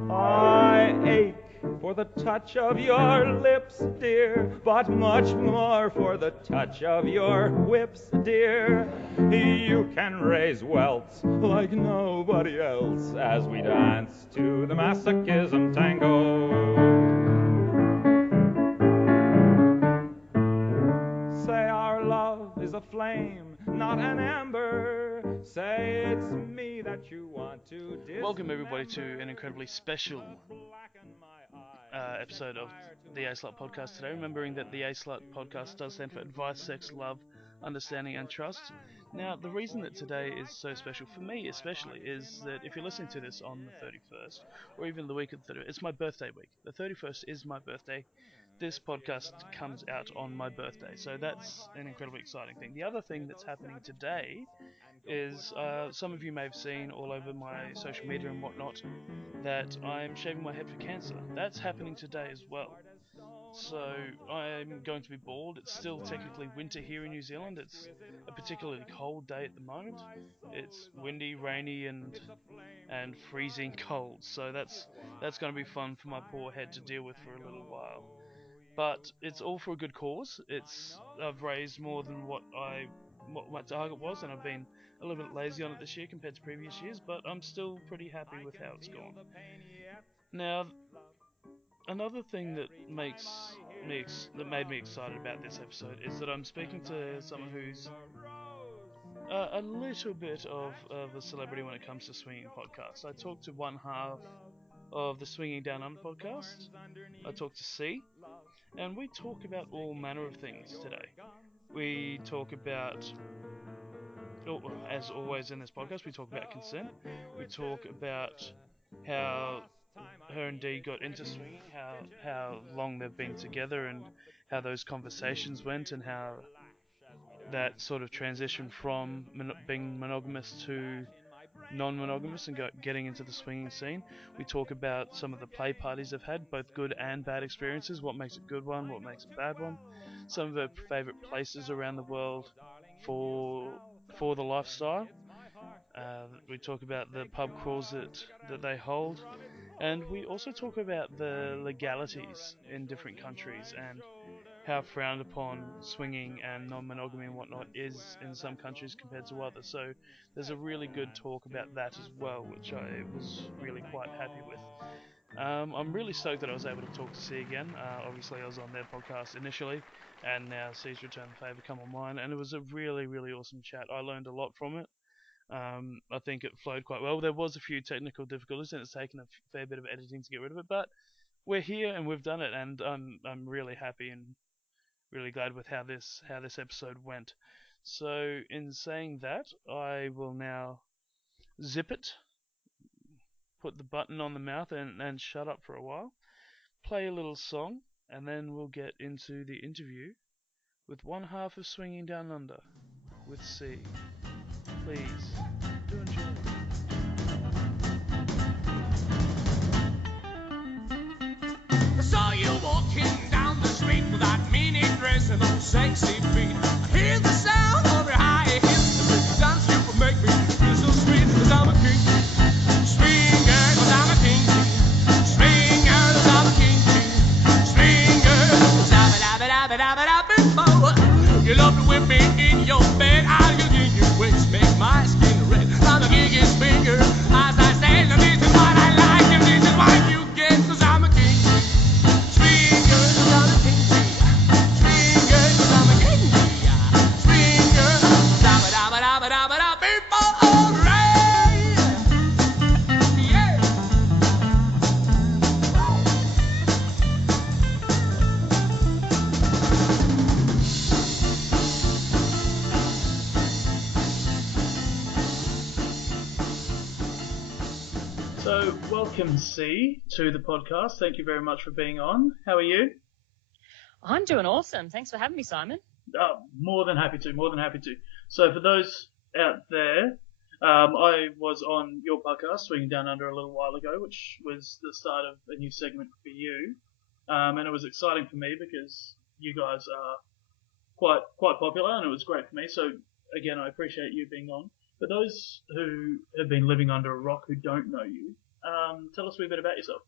I ache for the touch of your lips, dear, but much more for the touch of your whips, dear. You can raise welts like nobody else as we dance to the masochism tango. Say our love is a flame, not an ember. Say it's me that you want to dismember. Welcome everybody to an incredibly special episode of the A-Slut podcast today, remembering that the A-Slut podcast does stand for Advice, Sex, Love, Understanding and Trust. Now, the reason that today is so special, for me especially, is that if you're listening to this on the 31st, or even the week of the 31st, it's my birthday week. The 31st is my birthday. This podcast comes out on my birthday, so that's an incredibly exciting thing. The other thing that's happening today is some of you may have seen all over my social media and whatnot that I'm shaving my head for cancer. That's happening today as well. So I'm going to be bald. It's still technically winter here in New Zealand. It's a particularly cold day at the moment. It's windy, rainy, and freezing cold. So that's going to be fun for my poor head to deal with for a little while. But it's all for a good cause. I've raised more than what my target was, and I've been a little bit lazy on it this year compared to previous years. But I'm still pretty happy with how it's gone. Now, another thing that made me excited about this episode is that I'm speaking to someone who's a little bit of a celebrity when it comes to swinging podcasts. I talked to one half of the Swinging Down Under podcast. I talked to C, and we talk about all manner of things today. We talk about, as always in this podcast, we talk about consent. We talk about how her and Dee got into swinging, how long they've been together, and how those conversations went, and how that sort of transition from being monogamous to non-monogamous and getting into the swinging scene. We talk about some of the play parties they've had, both good and bad experiences, what makes a good one, what makes a bad one, some of her favourite places around the world for the lifestyle. We talk about the pub crawls that they hold, and we also talk about the legalities in different countries and how frowned upon swinging and non-monogamy and whatnot is in some countries compared to others. So there's a really good talk about that as well, which I was really quite happy with. I'm really stoked that I was able to talk to C again. Obviously, I was on their podcast initially, and now C's returned the favour, come on mine, and it was a really, really awesome chat. I learned a lot from it. I think it flowed quite well. There was a few technical difficulties, and it's taken a fair bit of editing to get rid of it, but we're here and we've done it, and I'm really happy and really glad with how this episode went. So in saying that, I will now zip it, put the button on the mouth, and shut up for a while, play a little song, and then we'll get into the interview with one half of Swinging Down Under with C. Please do enjoy. I saw you walking down the street with that mini dress and those sexy feet. I hear the sound of your high heels. The dance you will make me feel so sweet. 'Cause I'm a king. Swinger, 'cause I'm a king. Swinger, 'cause I'm a king. Swinger, 'cause I'm a da-ba-da-ba-da-ba-da-ba-da-ba. You love to whip me in your bed. I'll give you which make my skin red. I'm a king swinger. As I say, and this is what I like, and this is what you get. 'Cause I'm a king. So, welcome C to the podcast. Thank you very much for being on. How are you? I'm doing awesome. Thanks for having me, Simon. More than happy to. So for those out there, I was on your podcast, Swinging Down Under, a little while ago, which was the start of a new segment for you. And it was exciting for me because you guys are quite popular, and it was great for me. So again, I appreciate you being on. For those who have been living under a rock who don't know you, tell us a wee bit about yourself.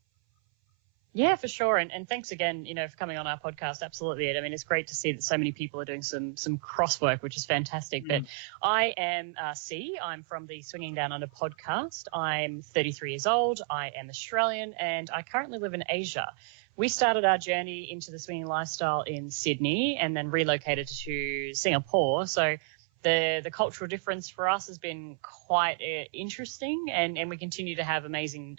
Yeah, for sure. And thanks again, for coming on our podcast. Absolutely. I mean, it's great to see that so many people are doing some cross work, which is fantastic. But I am C. I'm from the Swinging Down Under podcast. I'm 33 years old. I am Australian, and I currently live in Asia. We started our journey into the swinging lifestyle in Sydney and then relocated to Singapore. So the cultural difference for us has been quite interesting, and we continue to have amazing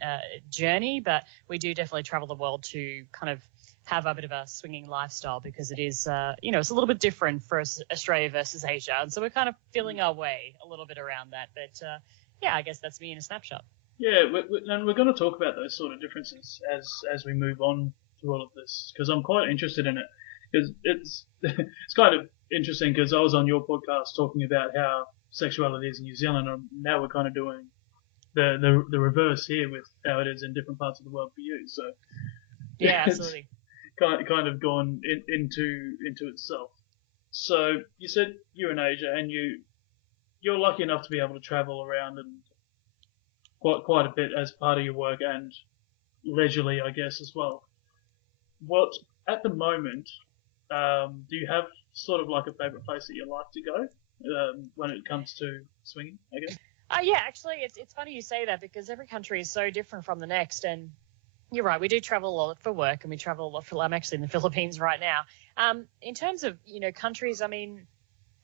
journey, but we do definitely travel the world to kind of have a bit of a swinging lifestyle because it is, it's a little bit different for Australia versus Asia. And so we're kind of feeling our way a little bit around that. But, I guess that's me in a snapshot. Yeah, and we're going to talk about those sort of differences as we move on through all of this, because I'm quite interested in it. Because it's kind of interesting because I was on your podcast talking about how sexuality is in New Zealand, and now we're kind of doing the reverse here with how it is in different parts of the world for you. So yeah, absolutely. Kind of gone into itself. So you said you're in Asia, and you're lucky enough to be able to travel around and quite a bit as part of your work and leisurely, I guess, as well. What at the moment? Do you have sort of like a favourite place that you like to go when it comes to swinging, I guess? Yeah, actually, it's funny you say that because every country is so different from the next. And you're right, we do travel a lot for work, and we travel a lot I'm actually in the Philippines right now. In terms of, countries, I mean,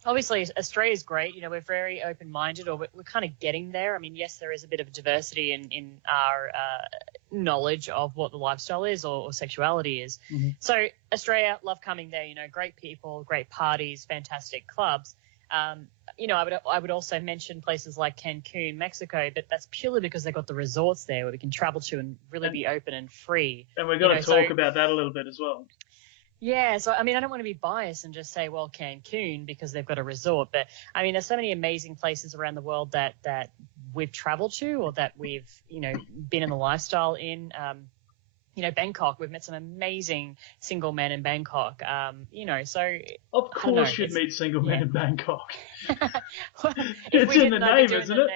obviously Australia's great. We're very open-minded, or we're kind of getting there. I mean, yes, there is a bit of a diversity in our knowledge of what the lifestyle is or sexuality is. Mm-hmm. So Australia, love coming there. Great people, great parties, fantastic clubs. I would also mention places like Cancun, Mexico, but that's purely because they've got the resorts there where we can travel to and really be open and free. And we're going to talk about that a little bit as well. Yeah, so, I mean, I don't want to be biased and just say, well, Cancun because they've got a resort. But, I mean, there's so many amazing places around the world that we've traveled to or that we've, been in the lifestyle in. Bangkok, we've met some amazing single men in Bangkok. So... Of course you'd meet single men in Bangkok. Well, it's in the name, isn't it?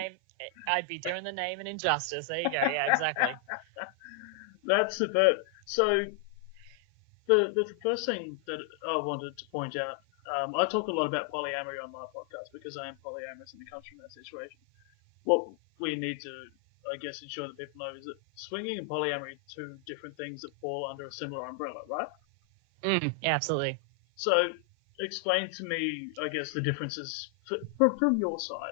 I'd be doing the name an injustice. There you go. Yeah, exactly. That's superb. So... The first thing that I wanted to point out, I talk a lot about polyamory on my podcast because I am polyamorous and it comes from that situation. What we need to, I guess, ensure that people know is that swinging and polyamory are two different things that fall under a similar umbrella, right? Yeah, absolutely. So explain to me, I guess, the differences from your side.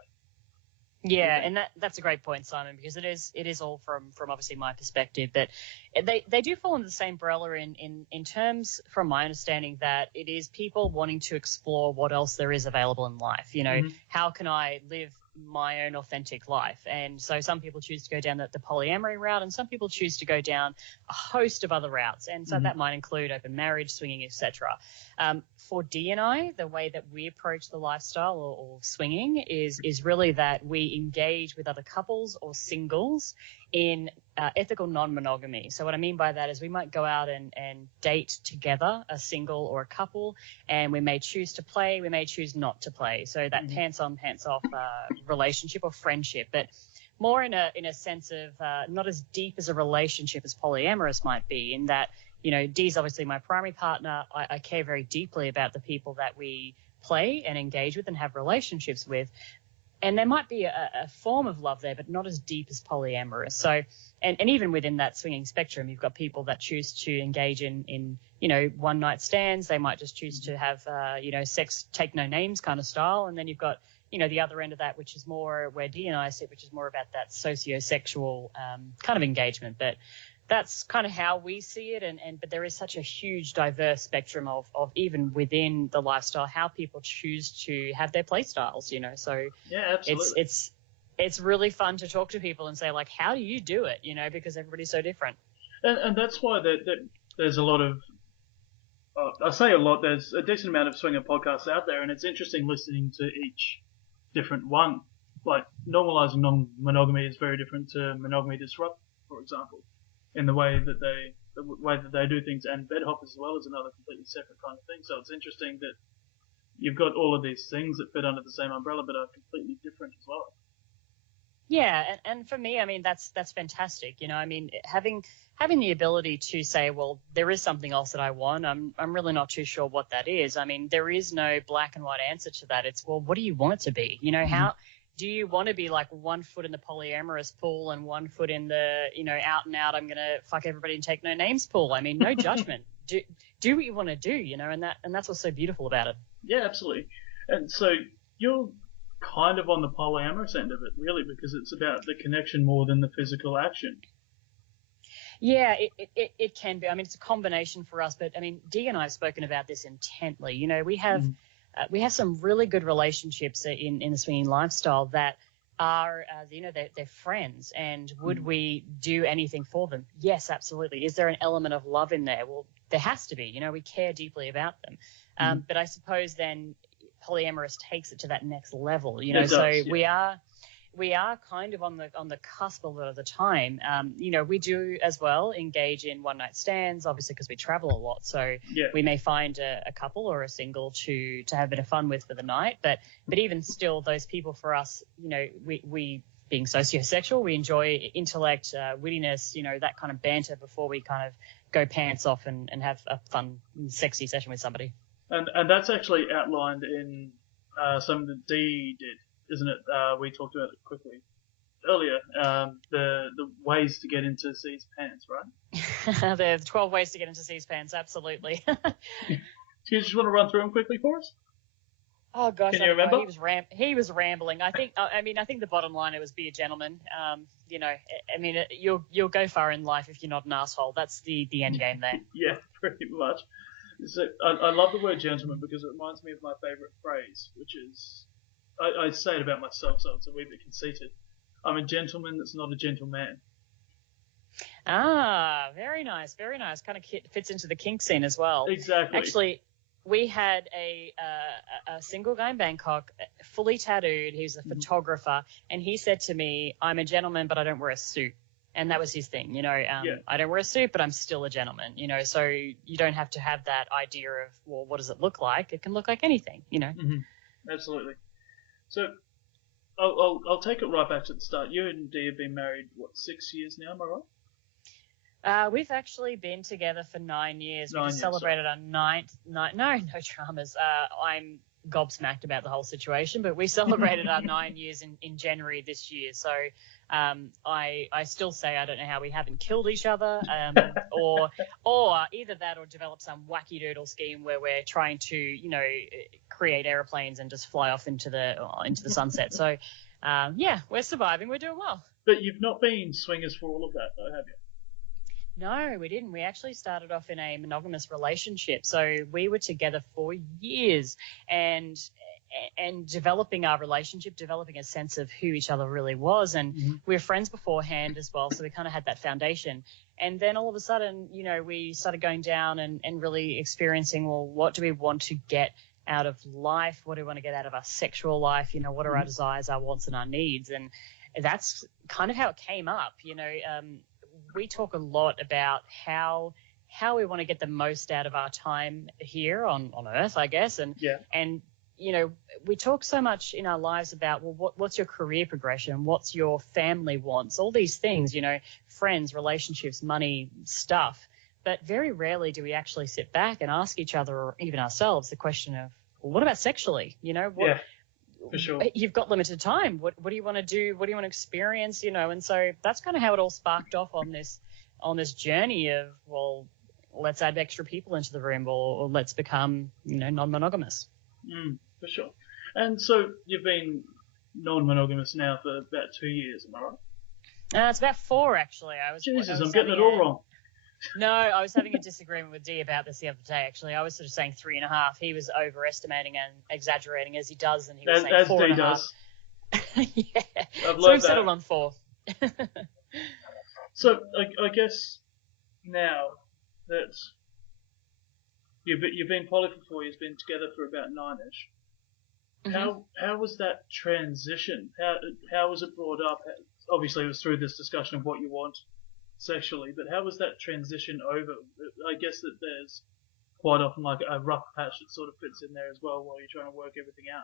Yeah, and that's a great point, Simon, because it is all from obviously my perspective, but they do fall under the same umbrella in terms, from my understanding, that it is people wanting to explore what else there is available in life. How can I live my own authentic life? And so some people choose to go down the polyamory route, and some people choose to go down a host of other routes, and so that might include open marriage, swinging, etc. For Dee and I, the way that we approach the lifestyle or swinging is really that we engage with other couples or singles in ethical non-monogamy. So what I mean by that is we might go out and date together, a single or a couple, and we may choose to play, we may choose not to play. So that pants-on, pants-off relationship or friendship, but more in a sense of not as deep as a relationship as polyamorous might be, in that, Dee's obviously my primary partner. I care very deeply about the people that we play and engage with and have relationships with. And there might be a form of love there, but not as deep as polyamorous. So, and even within that swinging spectrum, you've got people that choose to engage in one night stands. They might just choose to have, sex, take no names kind of style. And then you've got, the other end of that, which is more where Dee and I sit, which is more about that socio-sexual kind of engagement. But that's kind of how we see it. But there is such a huge diverse spectrum of even within the lifestyle, how people choose to have their play styles, So yeah, absolutely. It's really fun to talk to people and say, like, how do you do it? Because everybody's so different. And that's why there's a lot of, I say a lot, there's a decent amount of swinger podcasts out there, and it's interesting listening to each different one. Like, normalizing non-monogamy is very different to monogamy disrupt, for example, in the way that they do things, and bed hop as well is another completely separate kind of thing. So it's interesting that you've got all of these things that fit under the same umbrella but are completely different as well. Yeah, and for me, I mean, that's fantastic. You know, I mean, having the ability to say, well, there is something else that I want. I'm really not too sure what that is. I mean, there is no black and white answer to that. It's, well, what do you want it to be? You know, how do you want to be like 1 foot in the polyamorous pool and 1 foot in the, you know, out and out, I'm going to fuck everybody and take no names pool? I mean, no judgment. Do what you want to do, you know, and that's what's so beautiful about it. Yeah, absolutely. And so you're kind of on the polyamorous end of it, really, because it's about the connection more than the physical action. Yeah, it can be. I mean, it's a combination for us, but I mean, Dee and I have spoken about this intently. You know, we have some really good relationships in the swinging lifestyle that are, you know, they're friends. And would we do anything for them? Yes, absolutely. Is there an element of love in there? Well, there has to be. You know, we care deeply about them. But I suppose then polyamorous takes it to that next level. You know, we are kind of on the cusp a lot of the time. You know, we do as well engage in one night stands, obviously, because we travel a lot. So we may find a couple or a single to have a bit of fun with for the night. But even still, those people for us, you know, we being sociosexual, we enjoy intellect, wittiness, you know, that kind of banter before we kind of go pants off and have a fun, sexy session with somebody. And that's actually outlined in something that Dee did, isn't it? We talked about it quickly earlier. The ways to get into C's pants, right? The 12 ways to get into C's pants, absolutely. Do you just want to run through them quickly for us? Oh gosh, Can you remember? He was rambling. I think the bottom line it was be a gentleman. You know, I mean, you'll go far in life if you're not an asshole. That's the end game there. Yeah, pretty much. So I love the word gentleman because it reminds me of my favourite phrase, which is, I say it about myself, so it's a wee bit conceited. I'm a gentleman that's not a gentleman. Ah, very nice, very nice. Kind of fits into the kink scene as well. Exactly. Actually, we had a single guy in Bangkok, fully tattooed. He was a photographer, and he said to me, "I'm a gentleman, but I don't wear a suit." And that was his thing, you know, I don't wear a suit, but I'm still a gentleman, you know, so you don't have to have that idea of, well, what does it look like? It can look like anything, you know. Absolutely. So I'll take it right back to the start. You and Dee have been married, 6 years now, am I right? We've actually been together for 9 years. We just 9 years, celebrated our ninth. No dramas. I'm gobsmacked about the whole situation, but we celebrated our 9 years in January this year. So I still say I don't know how we haven't killed each other, or either that or develop some wacky doodle scheme where we're trying to, you know, create airplanes and just fly off into the sunset. So yeah, we're surviving. We're doing well. But you've not been swingers for all of that, though, have you? No, we didn't. We actually started off in a monogamous relationship. So we were together for years and developing our relationship, developing a sense of who each other really was. And we were friends beforehand as well. So we kind of had that foundation. And then all of a sudden, you know, we started going down and really experiencing, well, what do we want to get out of life? What do we want to get out of our sexual life? You know, what are our desires, our wants and our needs? And that's kind of how it came up, you know. We talk a lot about how we want to get the most out of our time here on Earth, I guess. And you know, we talk so much in our lives about, well, what's your career progression? What's your family wants? All these things, you know, friends, relationships, money, stuff. But very rarely do we actually sit back and ask each other or even ourselves the question of, well, what about sexually? You know, for sure. You've got limited time. What do you want to do? What do you want to experience? You know, and so that's kind of how it all sparked off on this journey of, well, let's add extra people into the room, or let's become, you know, non-monogamous. For sure. And so you've been non-monogamous now for about 2 years, am I right? It's about 4 actually. Jesus, I'm getting it all wrong. No, I was having a disagreement with Dee about this the other day, actually. I was sort of saying 3.5. He was overestimating and exaggerating as he does, and he was saying 4.5. Dee does. Yeah. I've So we've settled on 4. So I guess now that you've been poly for 4 years, been together for about 9-ish. How was that transition? How was it brought up? Obviously, it was through this discussion of what you want sexually, but how was that transition over? I guess that there's quite often like a rough patch that sort of fits in there as well while you're trying to work everything out.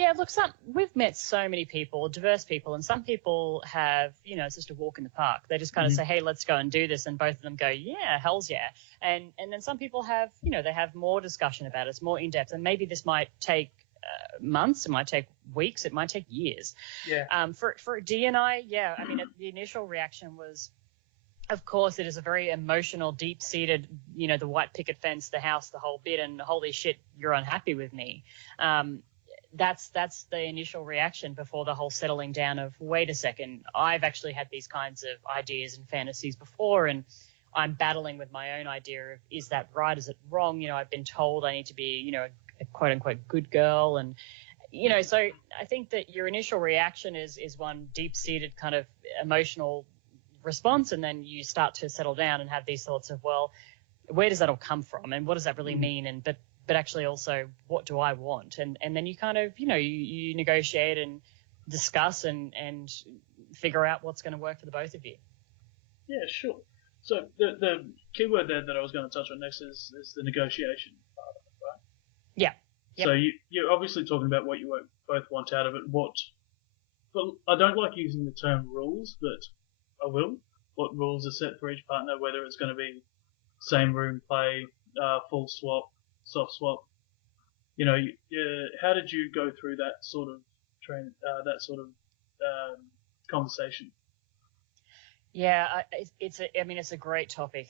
Yeah, look, we've met so many people, diverse people, and some people have, it's just a walk in the park. They just kind of say, hey, let's go and do this, and both of them go, yeah, hell's yeah. And then some people have, they have more discussion about it. It's more in-depth, and maybe this might take months, it might take weeks, it might take years. Yeah. For Dee and I, the initial reaction was, of course, it is a very emotional, deep-seated, the white picket fence, the house, the whole bit, and holy shit, you're unhappy with me. That's the initial reaction before the whole settling down of, wait a second, I've actually had these kinds of ideas and fantasies before, and I'm battling with my own idea of, is that right? Is it wrong? I've been told I need to be, a quote-unquote good girl. And, so I think that your initial reaction is one deep-seated kind of emotional response, and then you start to settle down and have these thoughts of, well, where does that all come from, and what does that really mean? And but actually also, what do I want? And then you kind of, you negotiate and discuss and figure out what's going to work for the both of you. Yeah, sure. So the key word there that I was going to touch on next is the negotiation part of it, right? Yeah. Yep. So you're obviously talking about what you both want out of it. But I don't like using the term rules, but I will. What rules are set for each partner, whether it's going to be same room play, full swap, soft swap. How did you go through that sort of conversation? Yeah, it's a great topic.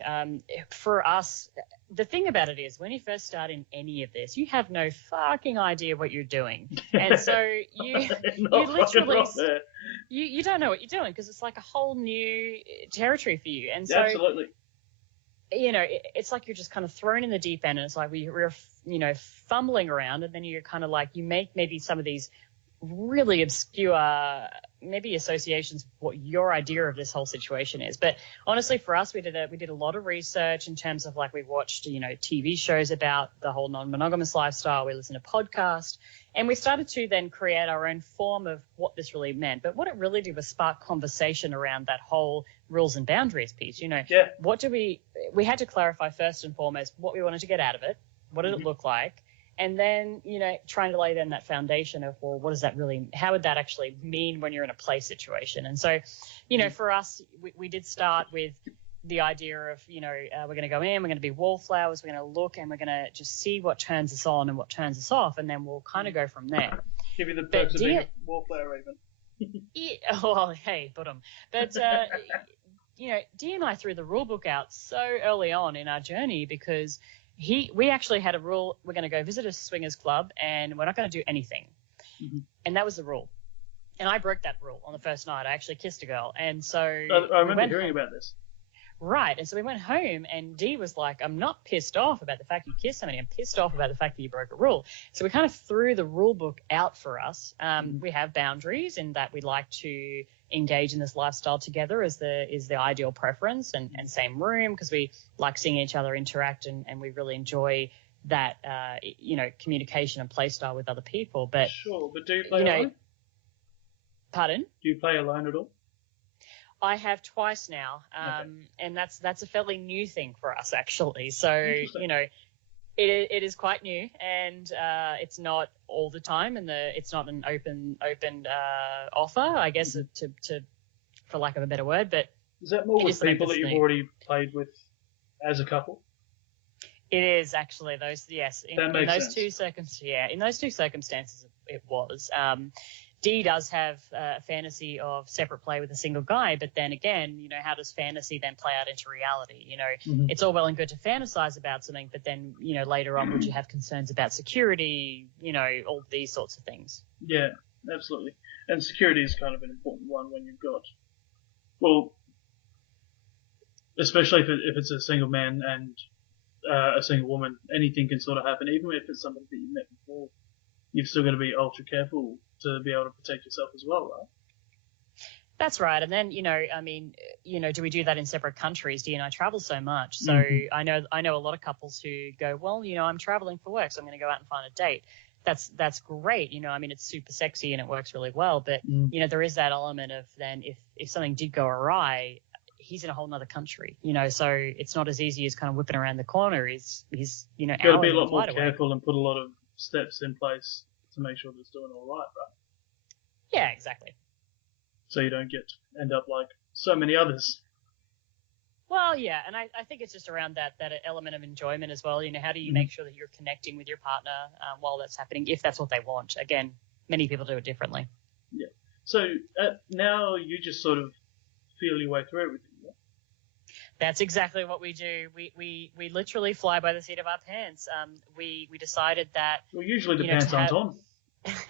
For us, the thing about it is, when you first start in any of this, you have no fucking idea what you're doing, and so you literally you don't know what you're doing, because it's like a whole new territory for you, and so absolutely. It's like you're just kind of thrown in the deep end, and it's like we're fumbling around, and then you're kind of like, you make maybe some of these really obscure maybe associations with what your idea of this whole situation is. But honestly, for us, we did a lot of research in terms of, like, we watched TV shows about the whole non-monogamous lifestyle, we listened to podcasts, and we started to then create our own form of what this really meant. But what it really did was spark conversation around that whole rules and boundaries piece. What do we had to clarify first and foremost what we wanted to get out of it, what did it look like, and then, trying to lay down that foundation of, well, what does that really, how would that actually mean when you're in a play situation? And so, for us, we did start with the idea of, we're going to go in, we're going to be wallflowers, we're going to look, and we're going to just see what turns us on and what turns us off, and then we'll kind of go from there. Give you the perks of being a wallflower even. Yeah, well, hey, but Dee and I threw the rule book out so early on in our journey, because we actually had a rule: we're going to go visit a swingers club and we're not going to do anything. And that was the rule. And I broke that rule on the first night. I actually kissed a girl. And so I remember hearing about this. Right. And so we went home, and Dee was like, I'm not pissed off about the fact you kissed somebody. I'm pissed off about the fact that you broke a rule. So we kind of threw the rule book out for us. We have boundaries in that we like to engage in this lifestyle together is the ideal preference, and same room, because we like seeing each other interact, and we really enjoy that, communication and play style with other people. But sure, but do you play alone? Pardon? Do you play alone at all? I have twice now, and that's a fairly new thing for us, actually. So, it is quite new, and it's not all the time, and it's not an open offer, I guess, to for lack of a better word. But is that more with people that you've already played with as a couple? It is actually those. Yes, in those sense. In those two circumstances, it was. Dee does have a fantasy of separate play with a single guy, but then again, how does fantasy then play out into reality? It's all well and good to fantasize about something, but then, later on, would you have concerns about security, all these sorts of things? Yeah, absolutely. And security is kind of an important one when you've got, well, especially if it's a single man and a single woman, anything can sort of happen, even if it's somebody that you've met before. You've still got to be ultra careful to be able to protect yourself as well, right? That's right. And then, do we do that in separate countries? Dee and I travel so much. So I know a lot of couples who go, well, I'm traveling for work, so I'm going to go out and find a date. That's great. It's super sexy and it works really well. But, there is that element of then if something did go awry, he's in a whole nother country, so it's not as easy as kind of whipping around the corner. He's got to be a lot more careful and put a lot of steps in place to to make sure that it's doing all right, right? Yeah, exactly. So you don't end up like so many others. Well, yeah, and I think it's just around that element of enjoyment as well. You know, how do you make sure that you're connecting with your partner while that's happening, if that's what they want? Again, many people do it differently. Yeah. So now you just sort of feel your way through everything. Yeah? That's exactly what we do. We literally fly by the seat of our pants. We decided that. Well, usually the pants aren't on.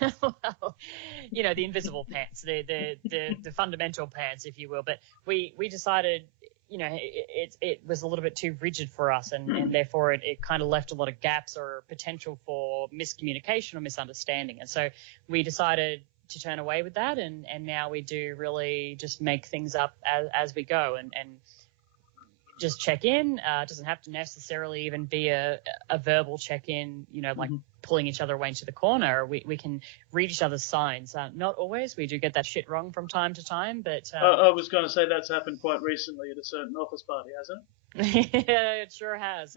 Well, you know, the invisible pants, the fundamental pants, if you will. But we decided, you know, it was a little bit too rigid for us, and therefore it kind of left a lot of gaps or potential for miscommunication or misunderstanding. And so we decided to turn away with that, and now we do really just make things up as we go, and just check in. It doesn't have to necessarily even be a verbal check in, you know, like pulling each other away into the corner. We can read each other's signs. Not always. We do get that shit wrong from time to time, but I was going to say that's happened quite recently at a certain office party, hasn't it? Yeah, it sure has.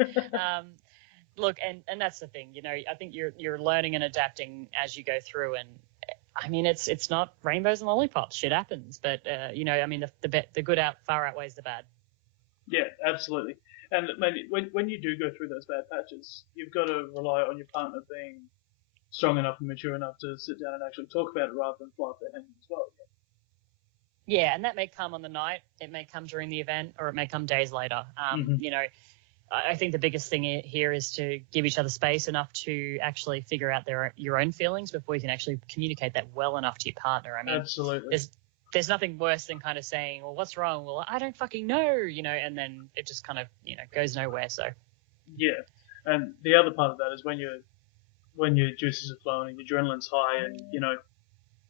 Look, and that's the thing, you know, I think you're learning and adapting as you go through, and I mean, it's not rainbows and lollipops. Shit happens, but you know, I mean, the good far outweighs the bad. Yeah, absolutely. And when you do go through those bad patches, you've got to rely on your partner being strong enough and mature enough to sit down and actually talk about it rather than fly off their hands as well. Yeah, and that may come on the night, it may come during the event, or it may come days later. You know, I think the biggest thing here is to give each other space enough to actually figure out your own feelings before you can actually communicate that well enough to your partner. I mean, absolutely. There's nothing worse than kind of saying, well, what's wrong? Well, I don't fucking know, you know, and then it just kind of, you know, goes nowhere. So. Yeah, and the other part of that is when your juices are flowing, your adrenaline's high, and you know,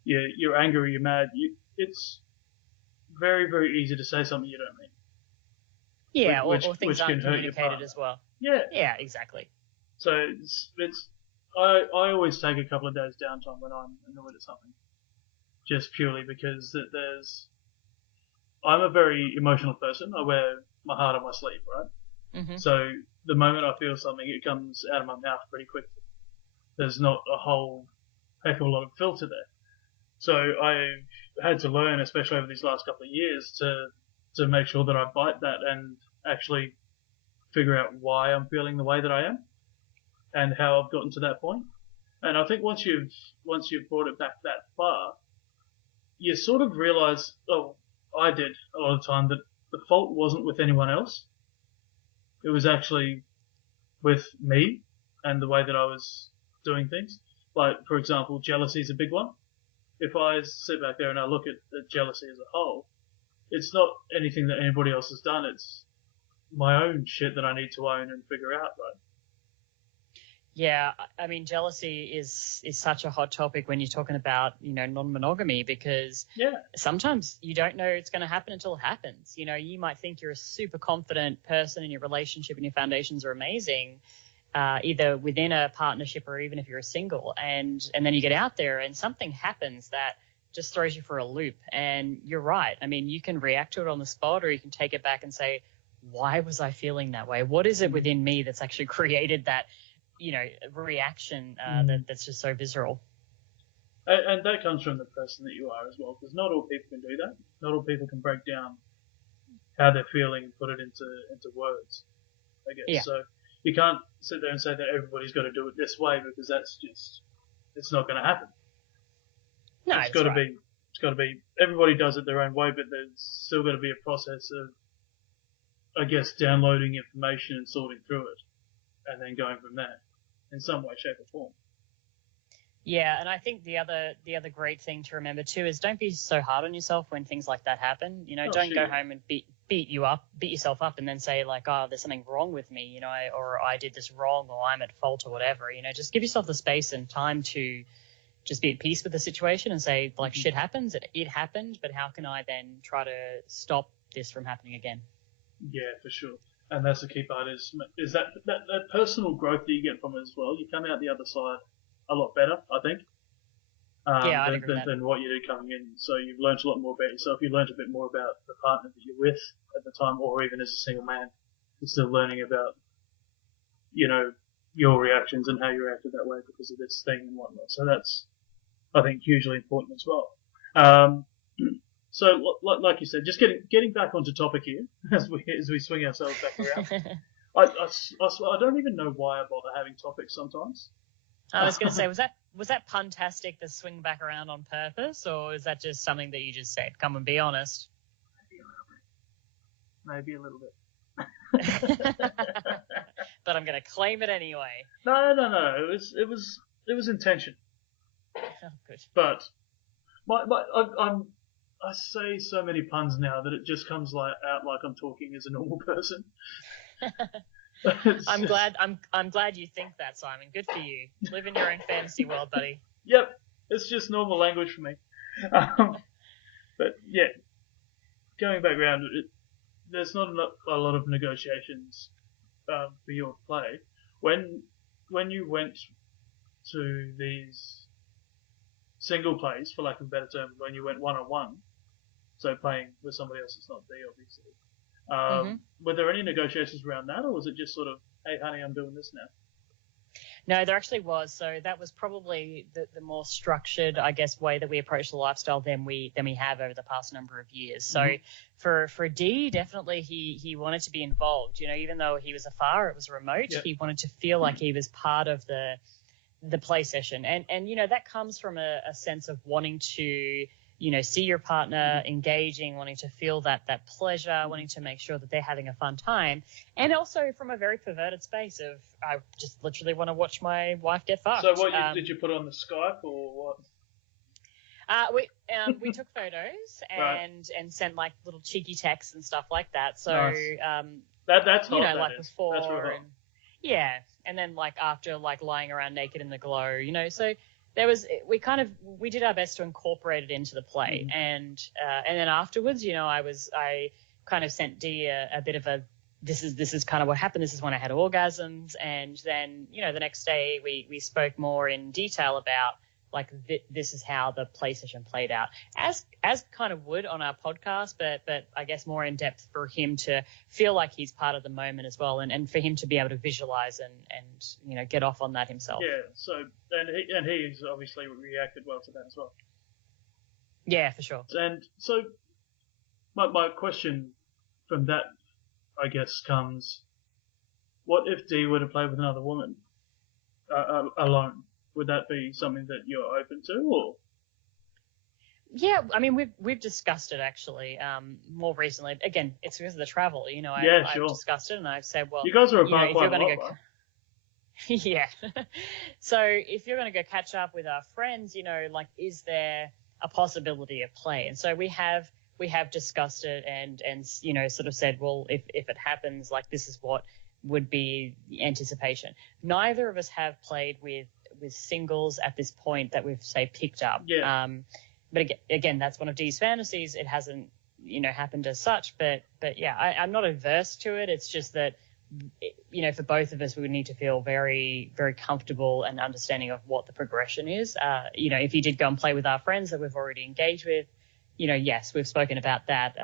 you're angry, you're mad. It's very, very easy to say something you don't mean. Yeah, or things which aren't can hurt your communicated partner as well. Yeah. Yeah, exactly. So I always take a couple of days downtime when I'm annoyed at something. Just purely because I'm a very emotional person. I wear my heart on my sleeve, right? Mm-hmm. So the moment I feel something, it comes out of my mouth pretty quickly. There's not a whole heck of a lot of filter there. So I've had to learn, especially over these last couple of years, to make sure that I bite that and actually figure out why I'm feeling the way that I am and how I've gotten to that point. And I think once you've brought it back that far, you sort of realize, I did a lot of the time, that the fault wasn't with anyone else. It was actually with me and the way that I was doing things. Like, for example, jealousy is a big one. If I sit back there and I look at jealousy as a whole, it's not anything that anybody else has done. It's my own shit that I need to own and figure out, right? Yeah, I mean, jealousy is such a hot topic when you're talking about, you know, non-monogamy, because sometimes you don't know it's going to happen until it happens. You know, you might think you're a super confident person in your relationship and your foundations are amazing, either within a partnership or even if you're a single, and then you get out there and something happens that just throws you for a loop. And you're right. I mean, you can react to it on the spot, or you can take it back and say, why was I feeling that way? What is it within me that's actually created that, you know, reaction that's just so visceral? And that comes from the person that you are as well, because not all people can do that. Not all people can break down how they're feeling and put it into words, I guess. Yeah. So you can't sit there and say that everybody's got to do it this way, because it's not going to happen. No, it's got to be, everybody does it their own way, but there's still got to be a process of, I guess, downloading information and sorting through it, and then going from there in some way, shape, or form. Yeah, and I think the other great thing to remember too is don't be so hard on yourself when things like that happen. You know, don't go home and beat yourself up, and then say like, oh, there's something wrong with me, you know, or I did this wrong, or I'm at fault, or whatever. You know, just give yourself the space and time to just be at peace with the situation and say, like, shit happens, it happened, but how can I then try to stop this from happening again? Yeah, for sure. And that's the key part is that personal growth that you get from it as well. You come out the other side a lot better, I think, than what you did coming in. So you've learned a lot more about yourself. You've learned a bit more about the partner that you're with at the time, or even as a single man. You're still learning about, you know, your reactions and how you reacted that way because of this thing and whatnot. So that's, I think, hugely important as well. So, like you said, just getting back onto topic here as we swing ourselves back around. I don't even know why I bother having topics sometimes. I was going to say, was that puntastic to swing back around on purpose, or is that just something that you just said? Come and be honest. Maybe a little bit. But I'm going to claim it anyway. No. It was intention. Oh, good. But I say so many puns now that it just comes out like I'm talking as a normal person. I'm glad you think that, Simon. Good for you. Live in your own fantasy world, buddy. Yep, it's just normal language for me. But yeah, going back around, there's not a lot of negotiations for your play. When you went to these single plays, for lack of a better term, when you went one-on-one, so playing with somebody else that's not D, obviously. Were there any negotiations around that, or was it just sort of, hey, honey, I'm doing this now? No, there actually was. So that was probably the more structured, I guess, way that we approach the lifestyle than we have over the past number of years. So for D, definitely he wanted to be involved. You know, even though he was afar, it was remote. Yep. He wanted to feel like he was part of the play session, and you know that comes from a sense of wanting to, you know, see your partner engaging, wanting to feel that pleasure, wanting to make sure that they're having a fun time, and also from a very perverted space of I just literally want to watch my wife get fucked. So what did you put on the Skype or what? We took photos Right. and sent like little cheeky texts and stuff like that. So Nice. That's hot, you know, that like is. before That's real hot. yeah, and then like after, like lying around naked in the glow, you know. So we did our best to incorporate it into the play, and then afterwards, you know, I kind of sent Dee a bit of a this is kind of what happened. This is when I had orgasms, and then, you know, the next day we spoke more in detail about like this is how the play session played out, as kind of would on our podcast, but I guess more in depth for him to feel like he's part of the moment as well, and for him to be able to visualize and you know, get off on that himself. Yeah. So and he's obviously reacted well to that as well. Yeah, for sure. And so my question from that, I guess, comes: what if Dee were to play with another woman alone? Would that be something that you're open to, or? Yeah, I mean, we've discussed it actually more recently. Again, it's because of the travel, you know. Yeah, I've sure. discussed it, and I've said, well, You guys are you know, apart if you're quite a going to lot, go, right? yeah. So if you're going to go catch up with our friends, you know, like, is there a possibility of play? And so we have discussed it, and you know, sort of said, well, if it happens, like, this is what would be the anticipation. Neither of us have played with singles at this point that we've, say, picked up. Yeah. But again, that's one of Dee's fantasies. It hasn't, you know, happened as such. But yeah, I'm not averse to it. It's just that, you know, for both of us, we would need to feel very, very comfortable and understanding of what the progression is. You know, if he did go and play with our friends that we've already engaged with, you know, yes, we've spoken about that.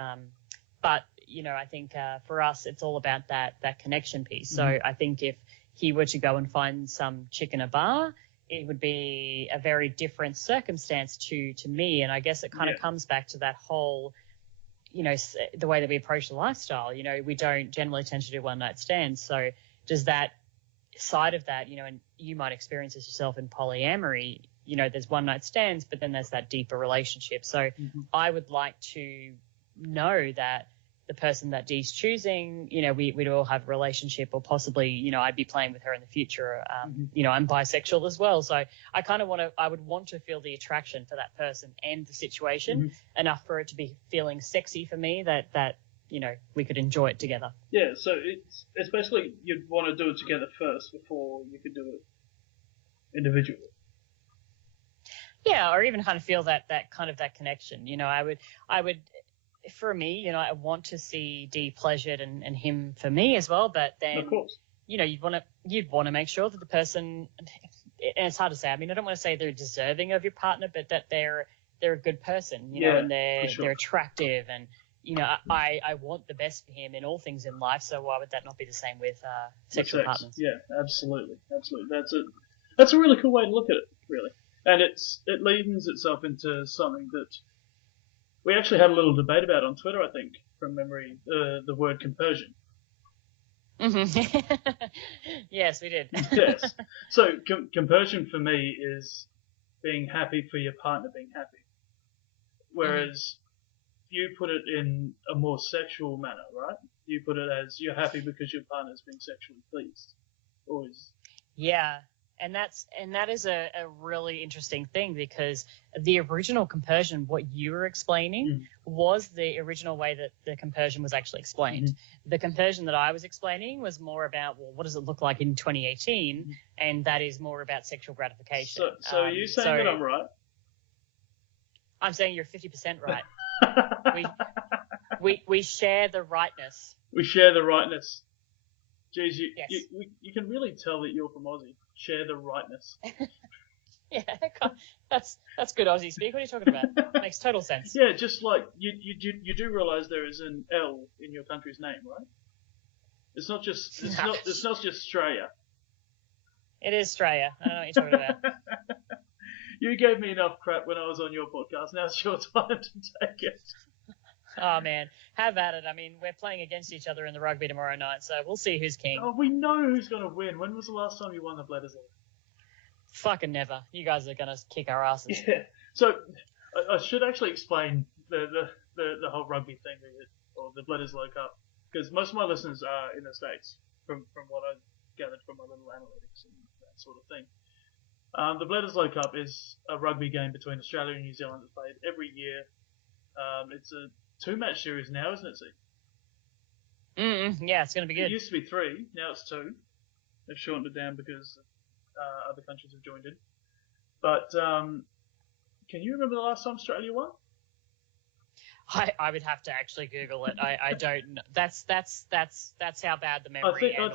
But, you know, I think for us, it's all about that connection piece. So I think if he were to go and find some chick in a bar, it would be a very different circumstance to me. And I guess it kind of comes back to that whole, you know, the way that we approach the lifestyle. You know, we don't generally tend to do one night stands. So does that side of that, you know, and you might experience this yourself in polyamory, you know, there's one night stands, but then there's that deeper relationship. So I would like to know that the person that Dee's choosing, you know, we'd all have a relationship, or possibly, you know, I'd be playing with her in the future. You know, I'm bisexual as well. So I kind of I would want to feel the attraction for that person and the situation enough for it to be feeling sexy for me that, you know, we could enjoy it together. Yeah, so it's basically you'd want to do it together first before you could do it individually. Yeah, or even kind of feel that kind of that connection. You know, I would, for me, you know, I want to see Dee pleasured and him for me as well. But then, Of course. you know, you'd want to make sure that the person, and it's hard to say. I mean, I don't want to say they're deserving of your partner, but that they're a good person, you know, and they're attractive, and I want the best for him in all things in life. So why would that not be the same with sexual partners? Yeah, absolutely. That's a really cool way to look at it, really. And it leans itself into something that we actually had a little debate about on Twitter, I think, from memory, the word compersion. Mm-hmm. Yes, we did. Yes. So compersion for me is being happy for your partner being happy. Whereas you put it in a more sexual manner, right? You put it as you're happy because your partner's being sexually pleased. Yeah, and that is a really interesting thing, because the original compersion, what you were explaining, was the original way that the compersion was actually explained. The compersion that I was explaining was more about, well, what does it look like in 2018, and that is more about sexual gratification. So are you saying that I'm right? I'm saying you're 50% right. we share the rightness. We share the rightness. Jeez, Yes. you can really tell that you're from Aussie. Share the rightness. Yeah, that's good Aussie speak. What are you talking about? Makes total sense. Yeah, just like you do realise there is an L in your country's name, right? It's not just just Australia. It is Australia. I don't know what you're talking about. You gave me enough crap when I was on your podcast. Now it's your time to take it. Oh, man. Have at it. I mean, we're playing against each other in the rugby tomorrow night, so we'll see who's king. Oh, we know who's going to win. When was the last time you won the Bladders League? Fucking never. You guys are going to kick our asses. Yeah. So, I should actually explain the whole rugby thing, or the Bledisloe Cup, because most of my listeners are in the States, from what I gathered from my little analytics and that sort of thing. The Bledisloe Cup is a rugby game between Australia and New Zealand that's played every year. It's a 2-match series now, isn't it, See? Yeah, it's going to be good. It used to be 3, now it's 2. They've shortened it down because other countries have joined in. But can you remember the last time Australia won? I would have to actually Google it. I don't know. That's how bad the memory I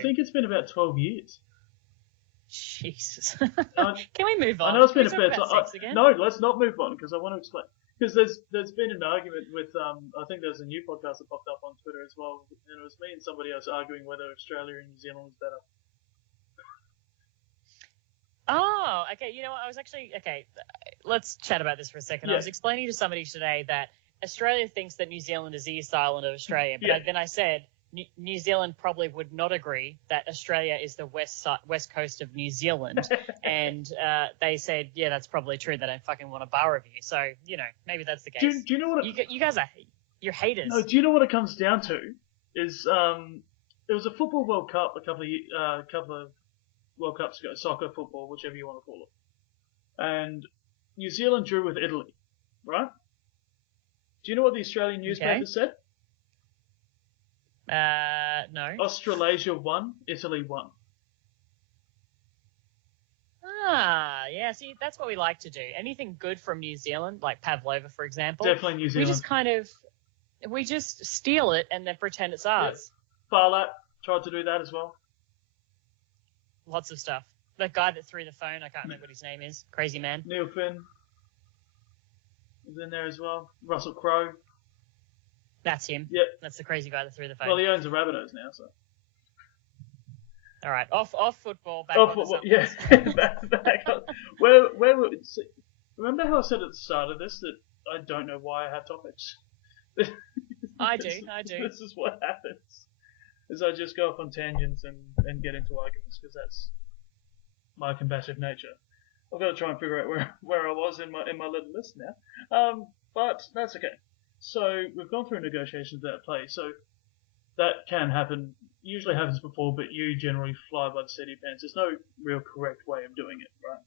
think it's been about 12 years. Jesus. Can we move on? I know it's been a bit. No, let's not move on because I want to explain. Because there's been an argument with I think there's a new podcast that popped up on Twitter as well, and it was me and somebody else arguing whether Australia and New Zealand was better. Oh, okay. You know what? Let's chat about this for a second. Yeah. I was explaining to somebody today that Australia thinks that New Zealand is the East Island of Australia, but then I said New Zealand probably would not agree that Australia is the west coast of New Zealand, and they said, yeah, that's probably true. They don't fucking want a bar of you, so maybe that's the case. Do you know what you guys are? You're haters. No, do you know what it comes down to? Is there was a football World Cup a couple of World Cups ago, soccer, football, whichever you want to call it, and New Zealand drew with Italy, right? Do you know what the Australian newspaper said? No. Australasia won, Italy won. Yeah, see, that's what we like to do. Anything good from New Zealand, like Pavlova, for example. Definitely New Zealand. We just steal it and then pretend it's ours. Yeah. Farlat tried to do that as well. Lots of stuff. That guy that threw the phone, I can't remember what his name is. Crazy man. Neil Finn is in there as well. Russell Crowe. That's him. Yep. That's the crazy guy that threw the phone. Well, he owns the Rabbitohs now, so. All right, off football, back off on football, something. Yeah. back on. Where remember how I said at the start of this that I don't know why I have topics? I do. This is what happens. Is I just go off on tangents and get into arguments because that's my combative nature. I've got to try and figure out where I was in my little list now. But that's okay. So we've gone through negotiations that play. So that can happen. Usually happens before, but you generally fly by the seat of your pants. There's no real correct way of doing it, right?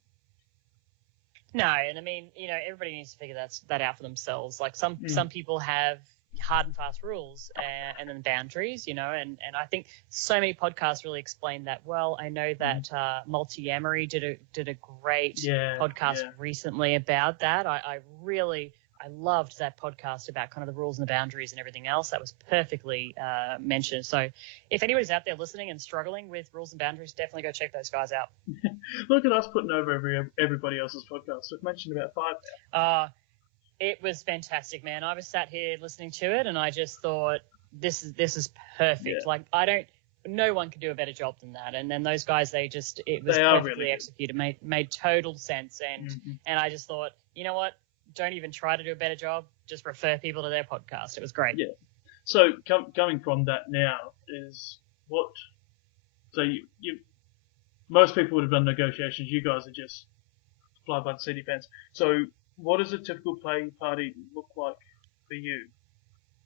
No, and I mean, everybody needs to figure that out for themselves. Like some people have hard and fast rules and then boundaries, and I think so many podcasts really explain that well. I know that Multi-Amory did a great podcast recently about that. I loved that podcast about kind of the rules and the boundaries and everything else. That was perfectly mentioned. So if anybody's out there listening and struggling with rules and boundaries, definitely go check those guys out. Look at us putting over everybody else's podcast. We've mentioned about 5 now. It was fantastic, man. I was sat here listening to it, and I just thought, this is perfect. Yeah. Like, no one could do a better job than that. And then those guys, it was They are perfectly really good. executed, made total sense. And I just thought, you know what? Don't even try to do a better job. Just refer people to their podcast. It was great. Yeah. So coming from that now is what? So you most people would have done negotiations. You guys are just fly by the seat of your pants. So what does a typical play party look like for you?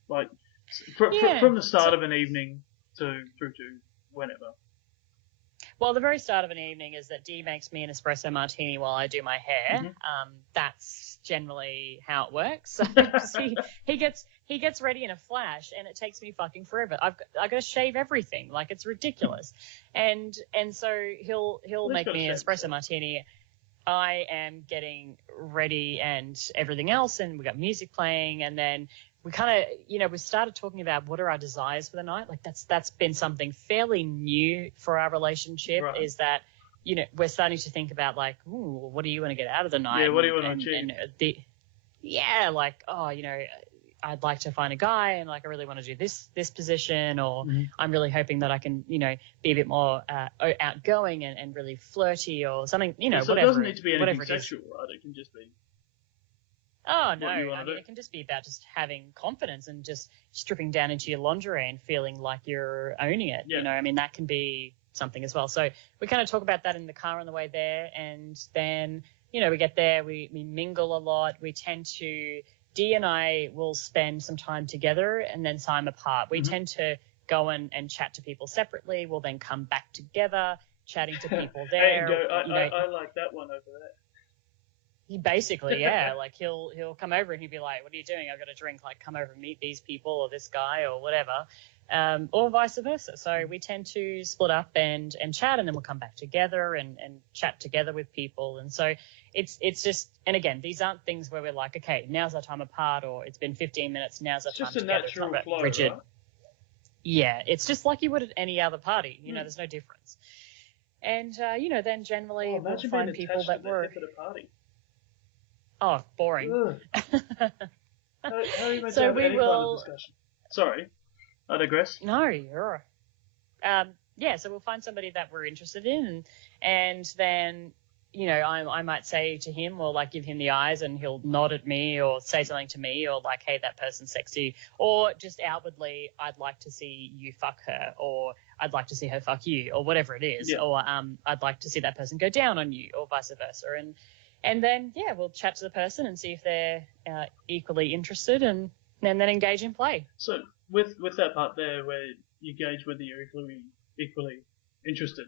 Like from the start of an evening through to whenever. Well, the very start of an evening is that Dee makes me an espresso martini while I do my hair. Mm-hmm. That's generally how it works. So he gets ready in a flash, and it takes me fucking forever. I've got to shave everything, like it's ridiculous. And so he'll make me an espresso martini. I am getting ready and everything else, and we got music playing, and then we kind of, we started talking about what are our desires for the night. Like that's been something fairly new for our relationship, right. Is that, we're starting to think about like, ooh, what do you want to get out of the night? Yeah, what do you want to achieve? I'd like to find a guy, and like I really want to do this position, or I'm really hoping that I can, be a bit more outgoing and really flirty or something, so whatever. It doesn't need to be anything it sexual, right? It can just be. Oh, no. I mean, it can just be about just having confidence and just stripping down into your lingerie and feeling like you're owning it. Yeah. I mean, that can be something as well. So we kind of talk about that in the car on the way there. And then, we get there, we mingle a lot. We tend to, Dee and I will spend some time together and then time apart. We tend to go and chat to people separately. We'll then come back together, chatting to people there. I like that one over there. Basically, yeah. Like he'll come over and he'll be like, "What are you doing? I've got a drink. Like, come over and meet these people or this guy or whatever," or vice versa. So we tend to split up and chat, and then we'll come back together and chat together with people. And so it's just, and again, these aren't things where we're like, okay, now's our time apart, or it's been 15 minutes, now's our time together. It's just a natural flow, rigid. Right? Yeah, it's just like you would at any other party. There's no difference. And then generally we'll find people that were. At a party. Oh, boring. How are you meant So to have we any will. kind of discussion? Sorry, I digress. No, you're. So we'll find somebody that we're interested in, and then I might say to him, or like give him the eyes, and he'll nod at me or say something to me, or like, hey, that person's sexy, or just outwardly, I'd like to see you fuck her, or I'd like to see her fuck you, or whatever it is, or I'd like to see that person go down on you, or vice versa, and then we'll chat to the person and see if they're equally interested, and then engage in play. So with that part there, where you gauge whether you're equally interested,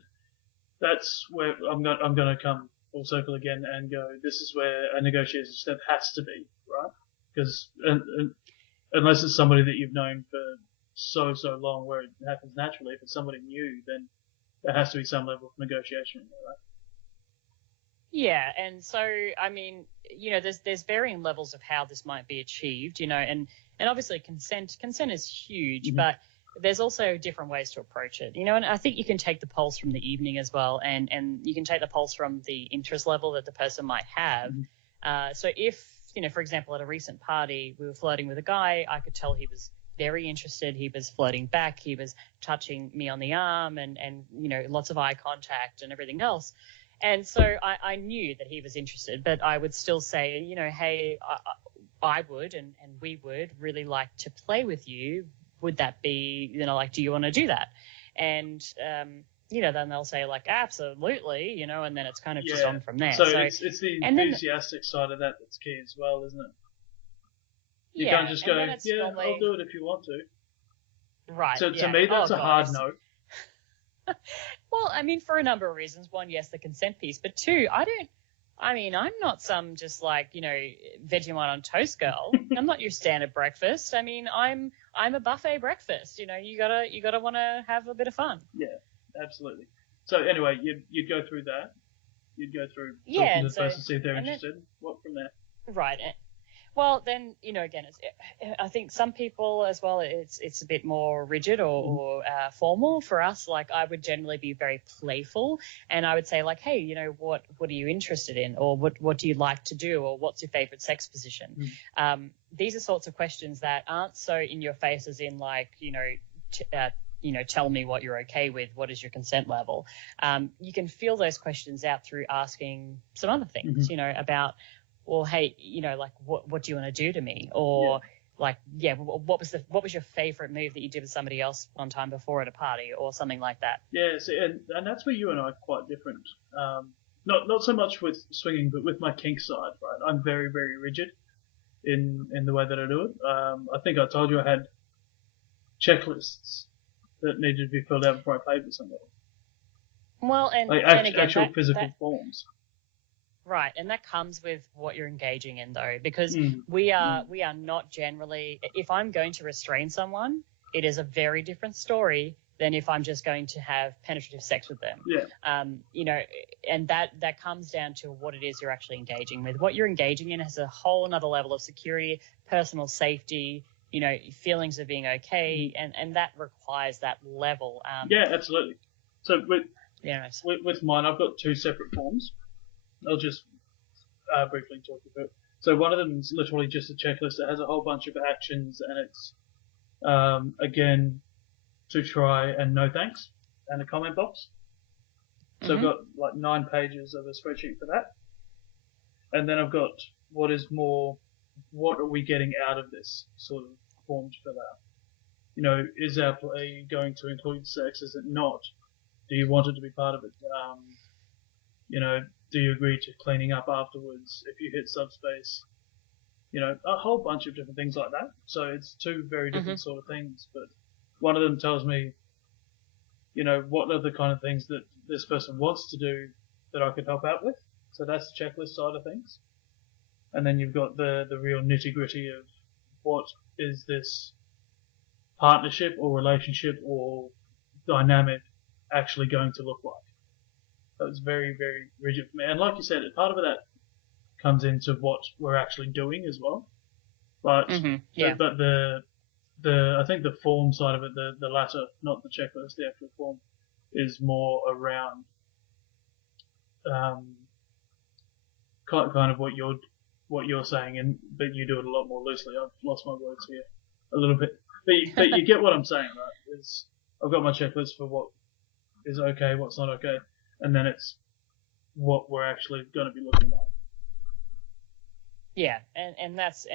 that's where I'm going to come full circle again and go, this is where a negotiation step has to be, right? Because unless it's somebody that you've known for so long, where it happens naturally, if it's somebody new, then there has to be some level of negotiation in there, right? Yeah, and so I mean, there's varying levels of how this might be achieved, and obviously consent is huge, but there's also different ways to approach it, and I think you can take the pulse from the evening as well, and you can take the pulse from the interest level that the person might have. So if, for example, at a recent party, we were flirting with a guy, I could tell he was very interested, he was flirting back, he was touching me on the arm and lots of eye contact and everything else. And so I knew that he was interested, but I would still say, hey, I would and we would really like to play with you. Would that be, do you want to do that? And, then they'll say like, absolutely, and then it's kind of just on from there. So it's the enthusiastic side of that's key as well, isn't it? You can't just go, normally, I'll do it if you want to. Right. So to me, that's a hard no. Well, I mean, for a number of reasons. One, yes, the consent piece, but two, I'm not some just like, Vegemite on toast girl. I'm not your standard breakfast. I mean, I'm a buffet breakfast. You gotta want to have a bit of fun. Yeah, absolutely. So anyway, you'd go through that. You'd go through talking to the person, see if they're interested. What from there? Right. Well, then, again, I think some people as well, it's a bit more rigid or formal. For us, like, I would generally be very playful, and I would say, like, hey, what are you interested in, or what do you like to do, or what's your favorite sex position? These are sorts of questions that aren't so in your face as in, like, tell me what you're okay with, what is your consent level. You can feel those questions out through asking some other things, about, well, hey, like, what do you want to do to me? Or like, what was your favorite move that you did with somebody else one time before at a party, or something like that? Yeah, see, and that's where you and I are quite different. Not so much with swinging, but with my kink side, right? I'm very, very rigid in the way that I do it. I think I told you I had checklists that needed to be filled out before I played with somebody. Well, and Like again, actual physical forms. Right, and that comes with what you're engaging in, though, because we are not generally. If I'm going to restrain someone, it is a very different story than if I'm just going to have penetrative sex with them. Yeah. And that comes down to what it is you're actually engaging with. What you're engaging in has a whole another level of security, personal safety, feelings of being okay, and that requires that level. Yeah, absolutely. So with mine, I've got two separate forms. I'll just briefly talk about it. So one of them is literally just a checklist that has a whole bunch of actions, and it's again to try and no thanks and a comment box. So I've got like 9 pages of a spreadsheet for that, and then I've got what are we getting out of this sort of form to fill out. Is our play going to include sex? Is it not? Do you want it to be part of it? Do you agree to cleaning up afterwards if you hit subspace? A whole bunch of different things like that. So it's two very different sort of things, but one of them tells me, what are the kind of things that this person wants to do that I could help out with. So that's the checklist side of things. And then you've got the real nitty gritty of what is this partnership or relationship or dynamic actually going to look like. So it's very, very rigid for me. And like you said, part of that comes into what we're actually doing as well. But but the I think the form side of it, the latter, not the checklist, the actual form, is more around kind of what you're saying, but you do it a lot more loosely. I've lost my words here a little bit, but you get what I'm saying, right? I've got my checklist for what is okay, what's not okay, and then it's what we're actually going to be looking like. Yeah, and that's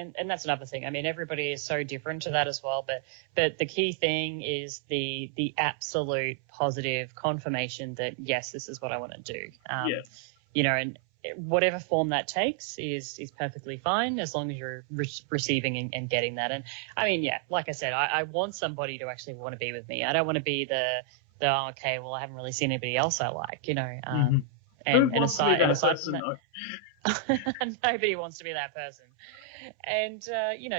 another thing. I mean, everybody is so different to that as well. But the key thing is the absolute positive confirmation that yes, this is what I want to do. And whatever form that takes is perfectly fine as long as you're receiving and getting that. And I mean, yeah, like I said, I want somebody to actually want to be with me. I don't want to be the okay, well, I haven't really seen anybody else I like, And aside from that, nobody wants to be that person. And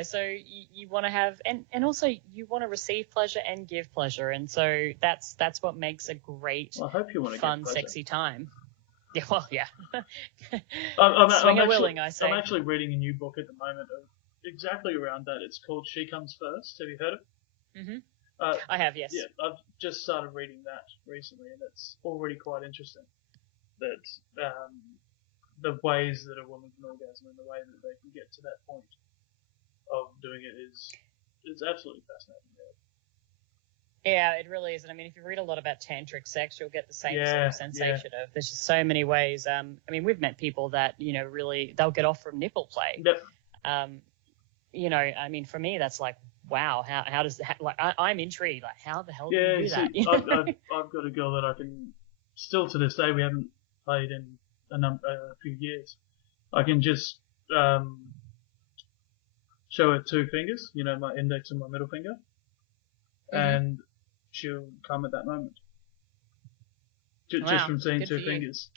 so you want to have, and also you want to receive pleasure and give pleasure, and so that's what makes a great, I hope you want to fun, sexy time. Yeah, well, yeah. I'm willing, I say. I'm actually reading a new book at the moment exactly around that. It's called She Comes First. Have you heard of it? Mm-hmm. I have, yes. Yeah, I've just started reading that recently, and it's already quite interesting. That the ways that a woman can orgasm and the way that they can get to that point of doing it is absolutely fascinating. Yeah, it really is. And I mean, if you read a lot about tantric sex, you'll get the same sort of sensation of there's just so many ways. I mean, we've met people that, really, they'll get off from nipple play. Yep. I mean, for me, that's like, wow, how does that, like, I'm intrigued. Like, how the hell do you do that? I've got a girl that I can, still to this day, we haven't played in a few years. I can just show her 2 fingers, my index and my middle finger, and she'll come at that moment. Just from seeing 2 fingers.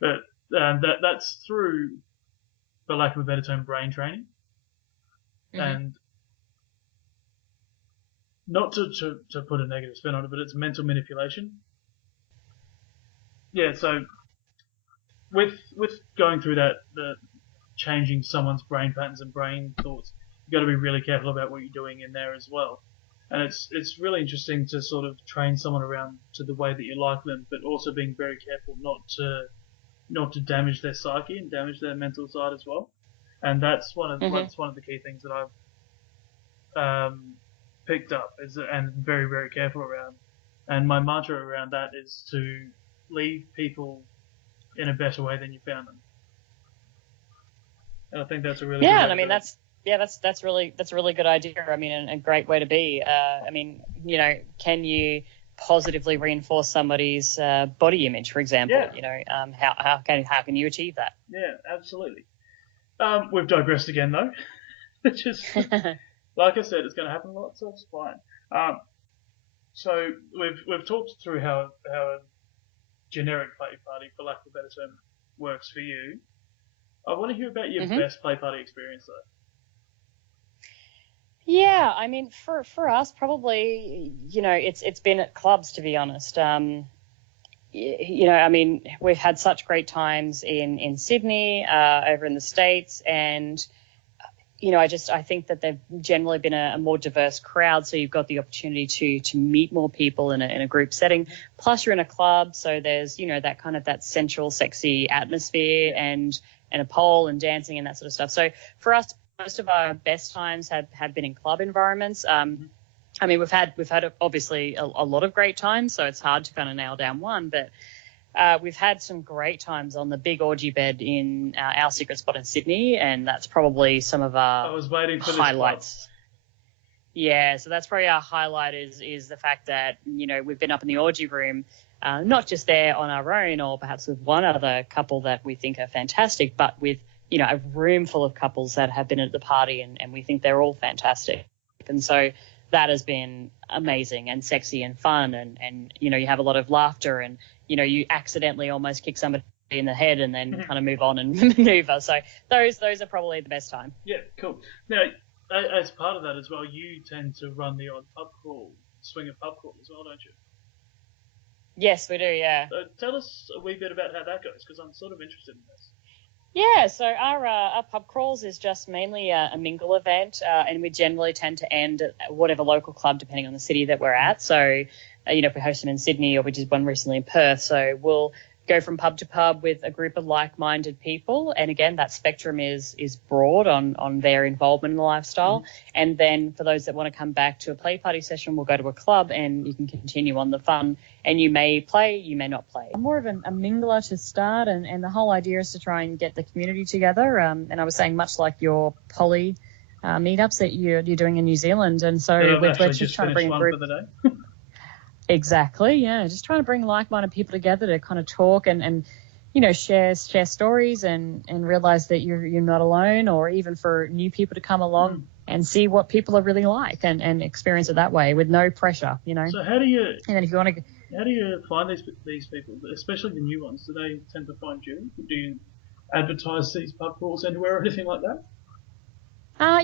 But that's through, for lack of a better term, brain training. And not to put a negative spin on it, but it's mental manipulation. Yeah, so with going through that, the changing someone's brain patterns and brain thoughts, you've got to be really careful about what you're doing in there as well. And it's really interesting to sort of train someone around to the way that you like them, but also being very careful not to damage their psyche and damage their mental side as well. And that's one of the key things that I've picked up and very, very careful around. And my mantra around that is to leave people in a better way than you found them. And I think that's a really good way and I mean that's a really good idea. I mean, and a great way to be. I mean, can you positively reinforce somebody's body image, for example? Yeah. How can you achieve that? Yeah, absolutely. We've digressed again though, which is like I said, it's going to happen a lot, so it's fine. So we've talked through how a generic play party, for lack of a better term, works for you. I want to hear about your best play party experience though. Yeah, I mean, for us, probably, it's been at clubs, to be honest. I mean, we've had such great times in Sydney, over in the States, and I think that they've generally been a more diverse crowd, so you've got the opportunity to meet more people in a group setting. Plus, you're in a club, so there's that kind of that sensual, sexy atmosphere and a pole and dancing and that sort of stuff. So for us, most of our best times have been in club environments. I mean, we've had obviously a lot of great times, so it's hard to kind of nail down one, but we've had some great times on the big orgy bed in our secret spot in Sydney, and that's probably some of our I was waiting for highlights. This yeah, so that's probably our highlight is the fact that, we've been up in the orgy room, not just there on our own or perhaps with one other couple that we think are fantastic, but with a room full of couples that have been at the party and we think they're all fantastic. And so that has been amazing and sexy and fun and you have a lot of laughter and, you accidentally almost kick somebody in the head and then kind of move on and maneuver. So those are probably the best time. Yeah, cool. Now, as part of that as well, you tend to run the odd pub crawl, swing a pub crawl as well, don't you? Yes, we do, yeah. Tell us a wee bit about how that goes, because I'm sort of interested in this. Yeah, so our pub crawls is just mainly a mingle event, and we generally tend to end at whatever local club, depending on the city that we're at. So, if we host them in Sydney or we did one recently in Perth, so we'll go from pub to pub with a group of like-minded people. And again, that spectrum is broad on their involvement in the lifestyle. And then for those that want to come back to a play party session, we'll go to a club and you can continue on the fun. And you may play, you may not play. I'm more of a mingler to start, and the whole idea is to try and get the community together. And I was saying, much like your poly meetups that you're doing in New Zealand. And so we're just trying to bring a group. For the day. Exactly, yeah. Just trying to bring like-minded people together to kind of talk and share stories and realize that you're not alone, or even for new people to come along and see what people are really like and experience it that way with no pressure, So how do you? And then if you want to, how do you find these people, especially the new ones? Do they tend to find you? Do you advertise these pub crawls anywhere or anything like that?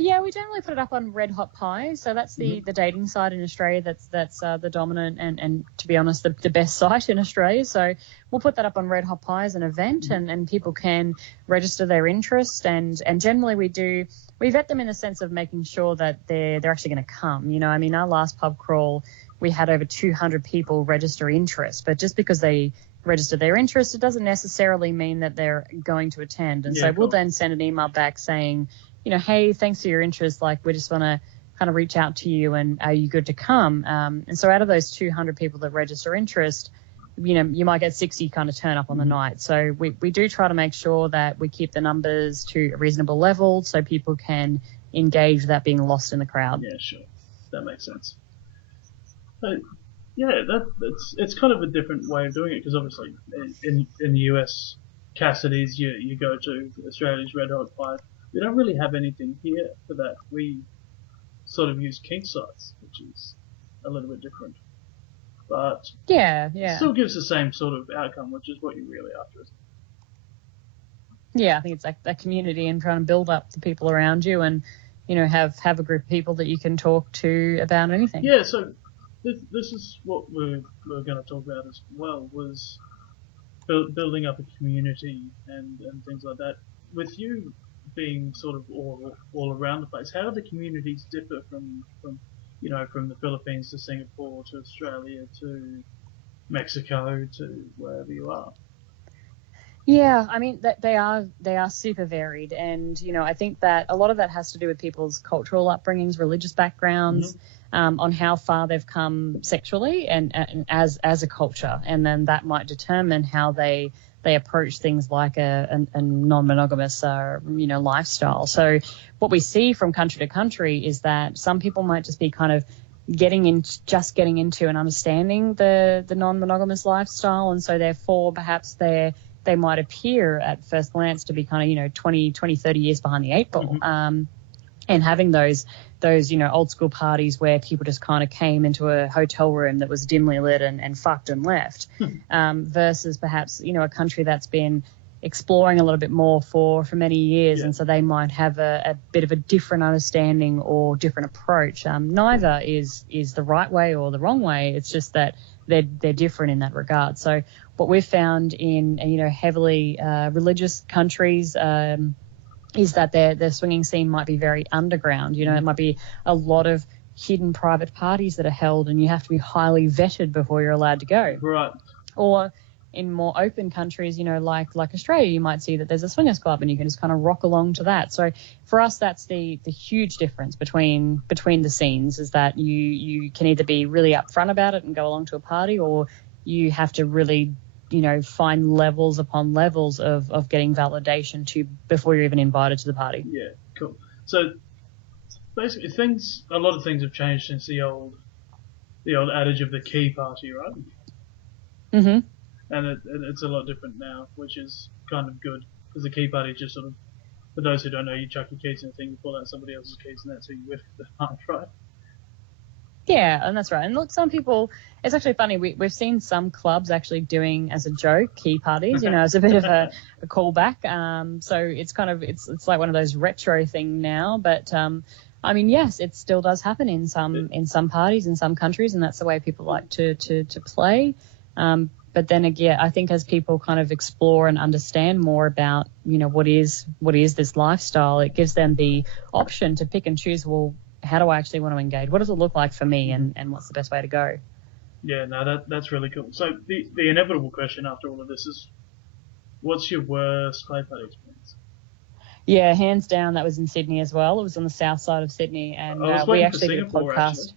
Yeah, we generally put it up on Red Hot Pie. So that's the dating site in Australia that's the dominant and to be honest, the best site in Australia. So we'll put that up on Red Hot Pie as an event and people can register their interest. And generally we vet them in the sense of making sure that they're actually going to come. I mean, our last pub crawl, we had over 200 people register interest. But just because they register their interest, it doesn't necessarily mean that they're going to attend. And so we'll then send an email back saying, hey, thanks for your interest. Like, we just want to kind of reach out to you and are you good to come? And so out of those 200 people that register interest, you might get 60 kind of turn up on the night. So we do try to make sure that we keep the numbers to a reasonable level so people can engage without being lost in the crowd. Yeah, sure. That makes sense. So, yeah, it's kind of a different way of doing it because obviously in the US, Cassidy's, you go to Australia's Red Hot Pie. We don't really have anything here for that. We sort of use kink sites, which is a little bit different. But it still gives the same sort of outcome, which is what you're really after, isn't it? Yeah, I think it's like that community and trying to build up the people around you and, have a group of people that you can talk to about anything. Yeah, so this is what we're going to talk about as well, was building up a community and things like that. With you being sort of all around the place, how do the communities differ from from the Philippines to Singapore to Australia to Mexico to wherever you are? Yeah, I mean they are super varied, and I think that a lot of that has to do with people's cultural upbringings, religious backgrounds, on how far they've come sexually and as a culture, and then that might determine how they approach things like a non-monogamous lifestyle. So what we see from country to country is that some people might just be kind of getting into and understanding the non-monogamous lifestyle, and so therefore perhaps they might appear at first glance to be kind of 20, 30 years behind the eight ball. And having those old school parties where people just kind of came into a hotel room that was dimly lit and fucked and left, versus perhaps a country that's been exploring a little bit more for many years, and so they might have a bit of a different understanding or different approach. Neither is the right way or the wrong way. It's just that they're different in that regard. So what we've found in heavily religious countries is that their swinging scene might be very underground. It might be a lot of hidden private parties that are held, and you have to be highly vetted before you're allowed to go. Right. Or in more open countries, like Australia, you might see that there's a swingers club and you can just kind of rock along to that. So for us, that's the huge difference between the scenes, is that you can either be really upfront about it and go along to a party, or you have to really find levels upon levels of getting validation before you're even invited to the party. Yeah, cool. So basically, a lot of things have changed since the old adage of the key party, right? Mm-hmm. And it's a lot different now, which is kind of good, because the key party just sort of, for those who don't know, you chuck your keys in a thing, you pull out somebody else's keys, and that's who you with the night, right? Yeah, and that's right. And look, some people, it's actually funny, we've seen some clubs actually doing as a joke key parties, as a bit of a callback. So it's kind of, it's like one of those retro thing now. But I mean, yes, it still does happen in some parties in some countries, and that's the way people like to play. But then again, I think as people kind of explore and understand more about, what is this lifestyle, it gives them the option to pick and choose, well, how do I actually want to engage? What does it look like for me, and what's the best way to go? Yeah, no, that's really cool. So the inevitable question after all of this is, what's your worst play party experience? Yeah, hands down, that was in Sydney as well. It was on the south side of Sydney, and we actually did a podcast. Actually.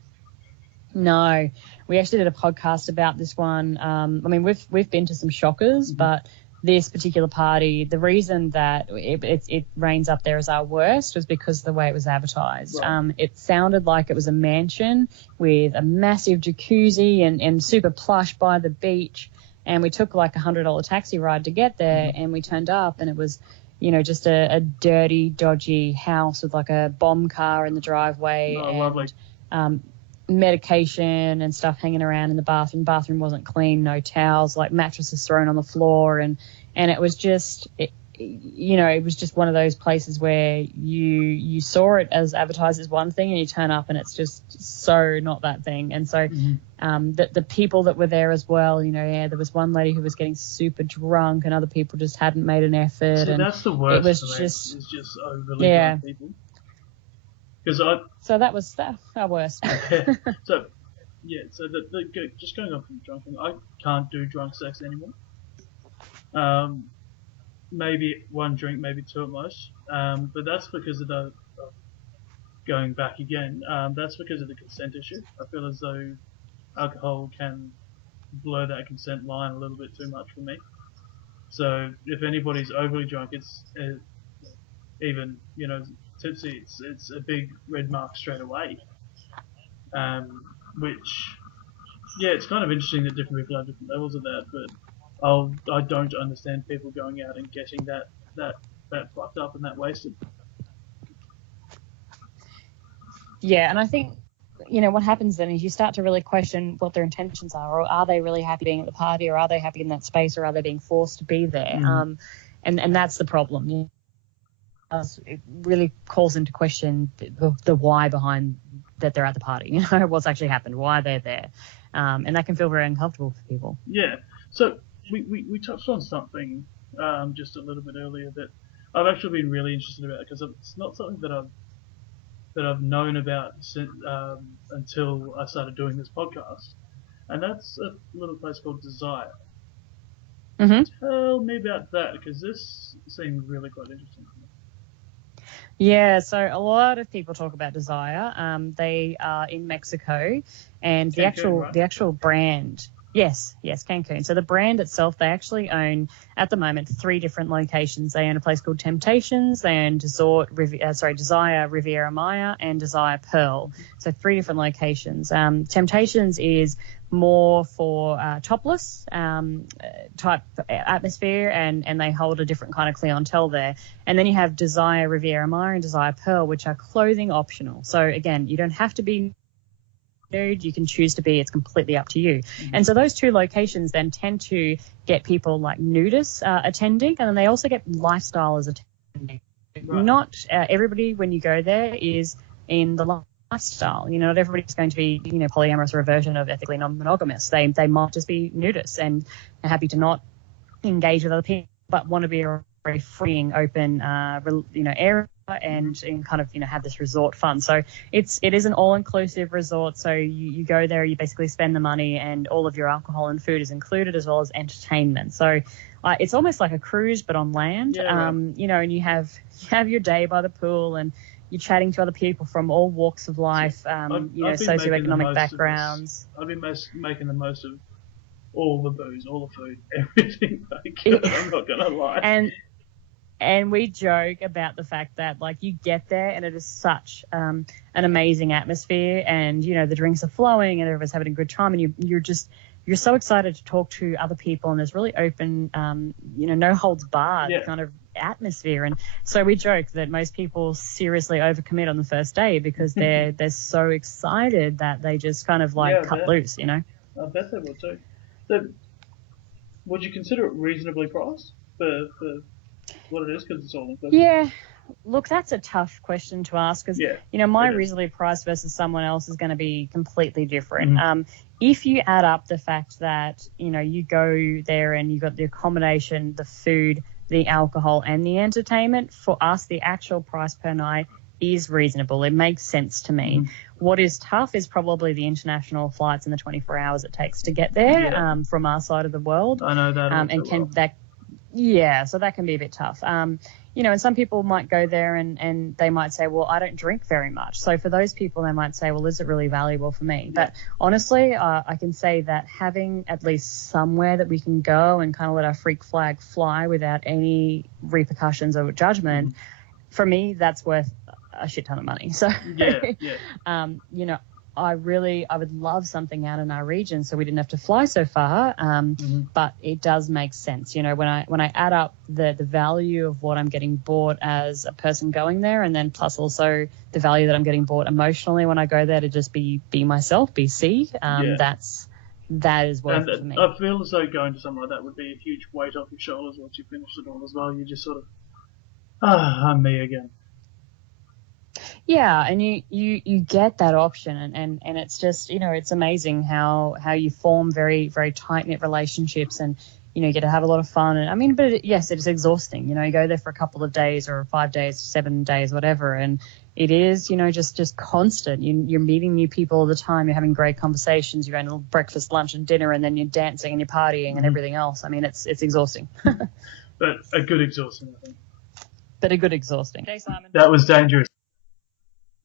No, we actually did a podcast about this one. I mean, we've been to some shockers, but this particular party, the reason that it reigns up there as our worst was because of the way it was advertised. Right. It sounded like it was a mansion with a massive jacuzzi and super plush by the beach. And we took like $100 taxi ride to get there, and we turned up, and it was, just a dirty, dodgy house with like a bomb car in the driveway. Oh, lovely. Medication and stuff hanging around in the bathroom. Bathroom wasn't clean, no towels, like mattresses thrown on the floor, and it was just, it was just one of those places where you saw it as advertised as one thing, and you turn up and it's just so not that thing. And so the people that were there as well, there was one lady who was getting super drunk, and other people just hadn't made an effort. So and that's the worst. It was for me, just is just overly drunk people. So that was our worst. So just going on from drunk, I can't do drunk sex anymore. Maybe one drink, maybe two at most. But that's because of going back again. That's because of the consent issue. I feel as though alcohol can blur that consent line a little bit too much for me. So if anybody's overly drunk, it's even tipsy, it's a big red mark straight away. Which, yeah, it's kind of interesting that different people have different levels of that, but I don't understand people going out and getting that fucked up and that wasted. Yeah, and I think, what happens then is you start to really question what their intentions are, or are they really happy being at the party, or are they happy in that space, or are they being forced to be there? And that's the problem. It really calls into question the why behind that they're at the party, what's actually happened, why they're there. And that can feel very uncomfortable for people. Yeah. So we touched on something just a little bit earlier, that I've actually been really interested about it because it's not something that I've known about since, until I started doing this podcast, and that's a little place called Desire. Mm-hmm. Tell me about that, because this seemed really quite interesting to me. Yeah, so a lot of people talk about Desire. They are in Mexico, and Cancun, the actual brand. Yes, Cancun. So the brand itself, they actually own at the moment 3 different locations. They own a place called Temptations, they own Desire Riviera Maya, and Desire Pearl. So 3 different locations. Temptations is more for topless type atmosphere, and they hold a different kind of clientele there. And then you have Desire Riviera Maya and Desire Pearl, which are clothing optional. So again, you don't have to be nude, you can choose to be, it's completely up to you. And so those 2 locations then tend to get people like nudists attending, and then they also get lifestylers attending. Right. Not everybody when you go there is in the lifestyle. Not everybody's going to be, polyamorous or a version of ethically non-monogamous. They might just be nudists and are happy to not engage with other people, but want to be a very freeing, open, area, and kind of, have this resort fun. So it is an all-inclusive resort. So you go there, you basically spend the money, and all of your alcohol and food is included, as well as entertainment. So it's almost like a cruise, but on land. Yeah, right. And you have your day by the pool, and you're chatting to other people from all walks of life, socioeconomic backgrounds. I've been making the most of all the booze, all the food, everything I can. I'm not going to lie. And we joke about the fact that, like, you get there and it is such an amazing atmosphere, and, the drinks are flowing and everyone's having a good time, and you're so excited to talk to other people, and there's really open, no holds barred kind of atmosphere. And so we joke that most people seriously overcommit on the first day because they're so excited that they just kind of cut loose, I bet they would too. So, would you consider it reasonably priced for what it is, because it's all inclusive? Yeah. Look, that's a tough question to ask because, my reasonably priced versus someone else is going to be completely different. Mm-hmm. If you add up the fact that, you go there and you got the accommodation, the food, the alcohol, and the entertainment, for us, the actual price per night is reasonable. It makes sense to me. Mm-hmm. What is tough is probably the international flights and the 24 hours it takes to get there from our side of the world. I know that. So that can be a bit tough. And some people might go there and they might say, well, I don't drink very much. So for those people, they might say, well, is it really valuable for me? But honestly, I can say that having at least somewhere that we can go and kind of let our freak flag fly without any repercussions or judgment, for me, that's worth a shit ton of money. So, I would love something out in our region so we didn't have to fly so far. But it does make sense. When I add up the value of what I'm getting bought as a person going there, and then plus also the value that I'm getting bought emotionally when I go there to just be myself, be seen, that is worth it for me. I feel as though going to something like that would be a huge weight off your shoulders once you finish it all as well. You just sort of, I'm me again. Yeah, and you get that option, and it's just, it's amazing how you form very, very tight-knit relationships, and, you get to have a lot of fun. And but it is exhausting. You go there for a couple of days or 5 days, 7 days, whatever, and it is, just constant. You're meeting new people all the time. You're having great conversations. You're going to breakfast, lunch, and dinner, and then you're dancing and you're partying and everything else. It's exhausting. But a good exhausting, I think. But a good exhausting. Okay, Simon. That was dangerous.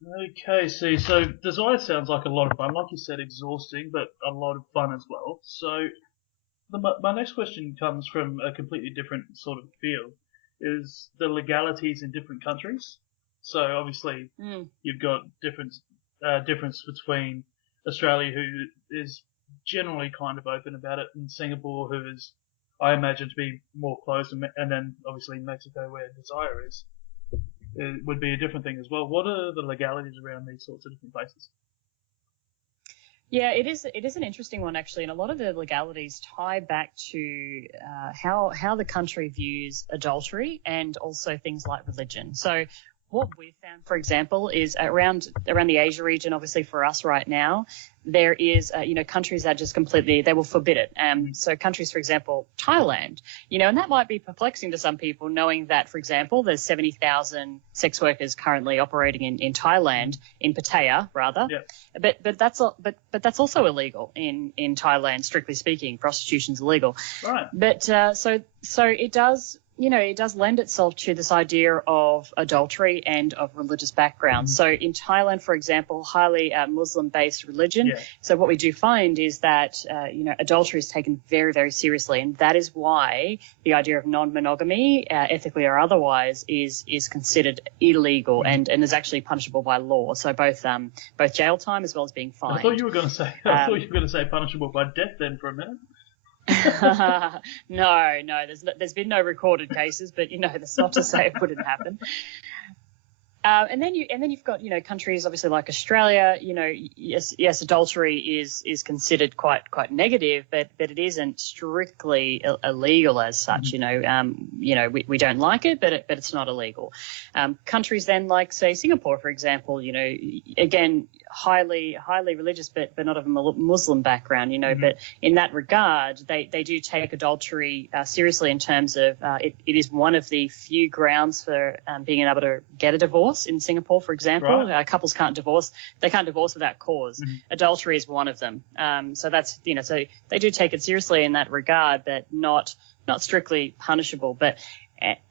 Okay, so Desire sounds like a lot of fun. Like you said, exhausting, but a lot of fun as well. So my next question comes from a completely different sort of field, is the legalities in different countries. So obviously you've got difference between Australia, who is generally kind of open about it, and Singapore, who is, I imagine, to be more closed, and then obviously Mexico, where Desire is. It would be a different thing as well. What are the legalities around these sorts of different places? Yeah, it is an interesting one, actually, and a lot of the legalities tie back to how the country views adultery and also things like religion. So what we've found, for example, is around the Asia region, obviously for us right now, there is, countries that just completely, they will forbid it. So countries, for example, Thailand, and that might be perplexing to some people, knowing that, for example, there's 70,000 sex workers currently operating in Thailand, in Pattaya, rather. Yeah. But that's also illegal in Thailand, strictly speaking. Prostitution's illegal. Right. But so it does. It does lend itself to this idea of adultery and of religious background. So in Thailand, for example, highly Muslim-based religion. Yeah. So what we do find is that, adultery is taken very, very seriously. And that is why the idea of non-monogamy, ethically or otherwise, is considered illegal and is actually punishable by law. So both jail time as well as being fined. I thought you were going to say punishable by death then for a minute. No, there's been no recorded cases, but that's not to say it wouldn't happen. And then you've got countries obviously like Australia. Yes, adultery is considered quite negative, but it isn't strictly illegal as such. We don't like it, but it's not illegal. Countries then like say Singapore, for example. Again, highly religious, but not of a Muslim background. But in that regard, they do take adultery seriously in terms of it is one of the few grounds for being able to get a divorce. In Singapore, for example, right. Couples can't divorce. They can't divorce without cause. Adultery is one of them. So that's so they do take it seriously in that regard, but not strictly punishable. But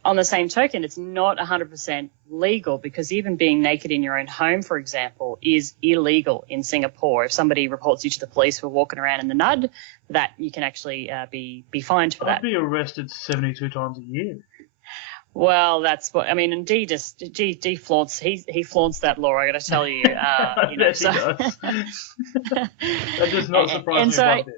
on the same token, it's not 100% legal, because even being naked in your own home, for example, is illegal in Singapore. If somebody reports you to the police for walking around in the nud, that you can actually be fined for that. I'd be arrested 72 times a year. Well, that's what I mean. And D flaunts. He flaunts that law. I got to tell you. Yes, he does. That does not surprise me one bit.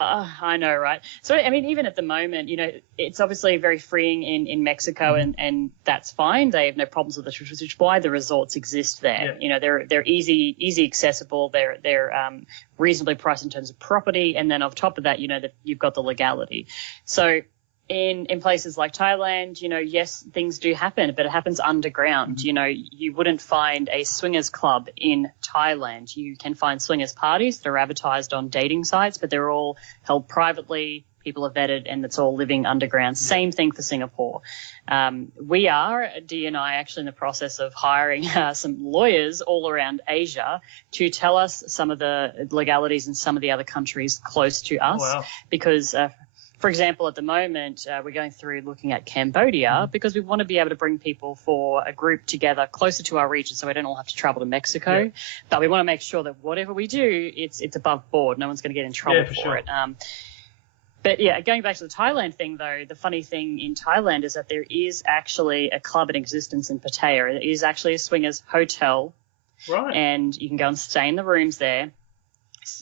I know, right? So, I mean, even at the moment, it's obviously very freeing in Mexico, and that's fine. They have no problems with it, which is why the resorts exist there. Yeah. They're easy accessible. They're reasonably priced in terms of property, and then on top of that, that you've got the legality. So. In places like Thailand, yes, things do happen, but it happens underground. You wouldn't find a swingers club in Thailand. You can find swingers parties that are advertised on dating sites, but they're all held privately. People are vetted, and it's all living underground. Same thing for Singapore. We are, Dee and I, actually in the process of hiring some lawyers all around Asia to tell us some of the legalities in some of the other countries close to us. Wow. Because for example, at the moment, we're going through looking at Cambodia because we want to be able to bring people for a group together closer to our region so we don't all have to travel to Mexico. Yeah. But we want to make sure that whatever we do, it's above board. No one's going to get in trouble for sure. it. But, yeah, going back to the Thailand thing, though, the funny thing in Thailand is that there is actually a club in existence in Pattaya. It is actually a swingers hotel. Right. And you can go and stay in the rooms there.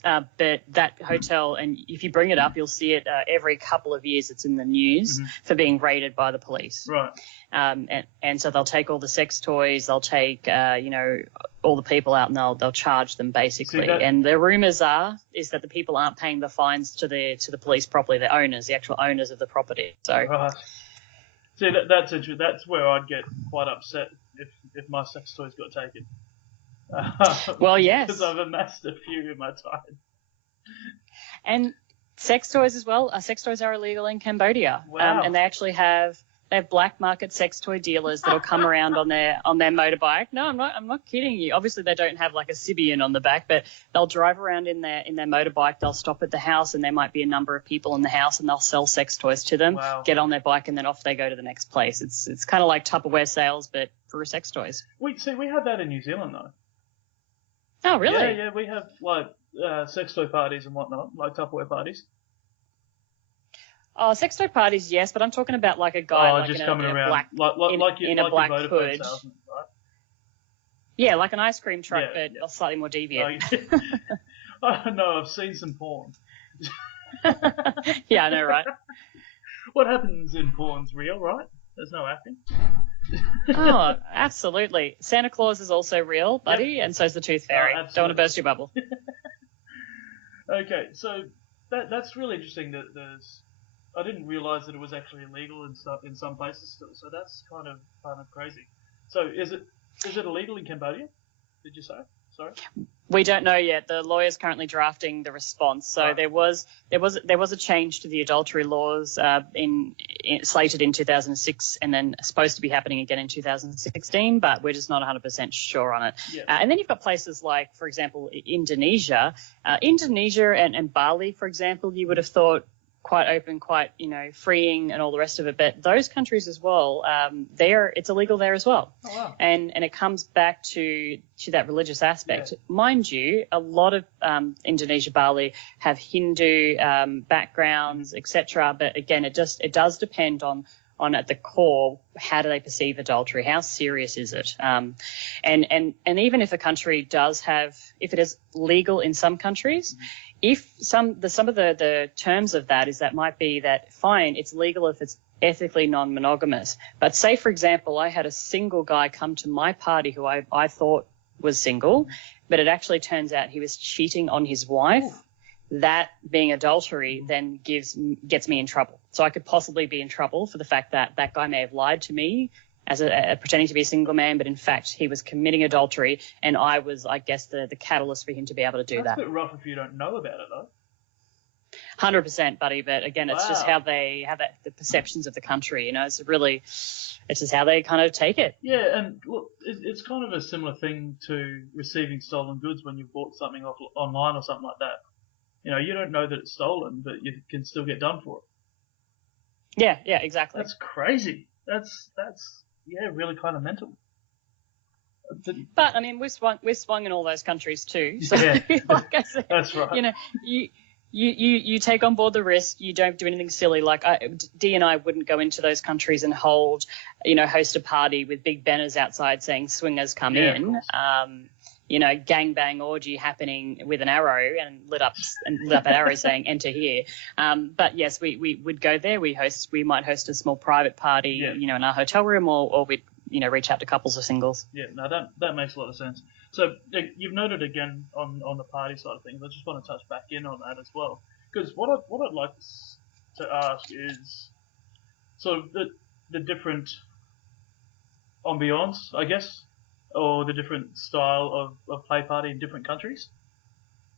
But that hotel, and if you bring it up, you'll see it every couple of years. It's in the news for being raided by the police. Right. And so they'll take all the sex toys, they'll take all the people out, and they'll charge them basically. And the rumours is that the people aren't paying the fines to the police properly. The owners, the actual owners of the property. So. Right. See, that's where I'd get quite upset if my sex toys got taken. Well, yes. Because I've amassed a few in my time. And sex toys as well. Sex toys are illegal in Cambodia. Wow. And they actually have black market sex toy dealers that'll come around on their motorbike. No, I'm not kidding you. Obviously, they don't have like a Sibian on the back, but they'll drive around in their motorbike. They'll stop at the house, and there might be a number of people in the house, and they'll sell sex toys to them. Wow. Get on their bike, and then off they go to the next place. It's kind of like Tupperware sales, but for sex toys. We have that in New Zealand though. Oh, really? Yeah, we have like sex toy parties and whatnot, like Tupperware parties. Oh, sex toy parties, yes, but I'm talking about like a guy just coming around in a black hood. Salesman, right? Yeah, like an ice cream truck, yeah. but slightly more deviant. Oh, no, I've seen some porn. Yeah, I know, right? What happens in porn's real, right? There's no acting. Oh, absolutely. Santa Claus is also real, buddy, and so is the Tooth Fairy. Oh, don't want to burst your bubble. Okay, so that's really interesting that there's... I didn't realise that it was actually illegal in some places still, so that's kind of crazy. So is it illegal in Cambodia? Did you say? Sorry. We don't know yet. The lawyer's currently drafting the response. So Right. there was a change to the adultery laws slated in 2006, and then supposed to be happening again in 2016. But we're just not 100% sure on it. Yeah. And then you've got places like, for example, Indonesia, and Bali, for example. You would have thought quite open, quite freeing, and all the rest of it. But those countries as well, it's illegal there as well. Oh, wow. And it comes back to that religious aspect. Yeah. Mind you, a lot of Indonesia, Bali have Hindu backgrounds, etc. But again, it does depend on at the core, how do they perceive adultery? How serious is it? And even if a country does if it is legal in some countries, if some of the terms of that might be that fine, it's legal if it's ethically non-monogamous. But say, for example, I had a single guy come to my party who I thought was single, but it actually turns out he was cheating on his wife. That being adultery then gets me in trouble. So I could possibly be in trouble for the fact that that guy may have lied to me as pretending to be a single man, but in fact he was committing adultery, and I was, I guess, the catalyst for him to be able to do That's that. a bit rough if you don't know about it, though. 100%, buddy. But again, it's just Wow. how the perceptions of the country. It's just how they kind of take it. Yeah, and look, it's kind of a similar thing to receiving stolen goods when you've bought something online or something like that. You don't know that it's stolen, but you can still get done for it. Yeah, exactly. That's crazy. That's really kind of mental. But I mean, we've swung in all those countries too. So, Yeah. like I said, That's right. you take on board the risk. You don't do anything silly. Like Dee and I wouldn't go into those countries and host a party with big banners outside saying "swingers come Yeah, of in." course. Gangbang orgy happening with an arrow and lit up an arrow saying "enter here." But yes, we would go there. We might host a small private party, Yeah. in our hotel room, or we'd reach out to couples or singles. Yeah, no, that makes a lot of sense. So you've noted again on the party side of things. I just want to touch back in on that as well, because what I'd like to ask is sort of the different ambiance, I guess, or the different style of play party in different countries.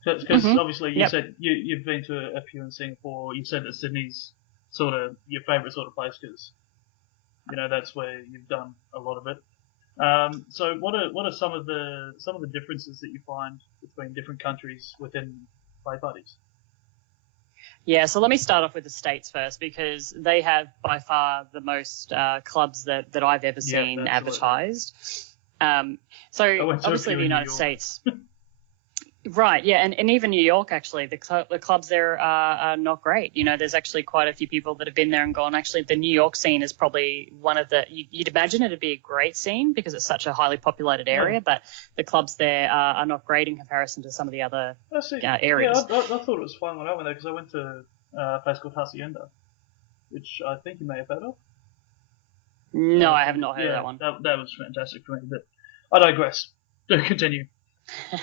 Because obviously you said you've been to a few in Singapore. You said that Sydney's sort of your favourite sort of place because that's where you've done a lot of it. So what are some of the differences that you find between different countries within play parties? Yeah, so let me start off with the States first, because they have by far the most clubs that I've ever seen advertised. So obviously the United States. Right, yeah, and even New York, actually, the clubs there are not great. There's actually quite a few people that have been there and gone, actually, the New York scene is probably one of you'd imagine it'd be a great scene because it's such a highly populated area, but the clubs there are not great in comparison to some of the other areas. Yeah, I thought it was fun when I went there because I went to a place called Hacienda, which I think you may have heard of. No, I have not heard of that one. That was fantastic for me, but I digress. Do continue.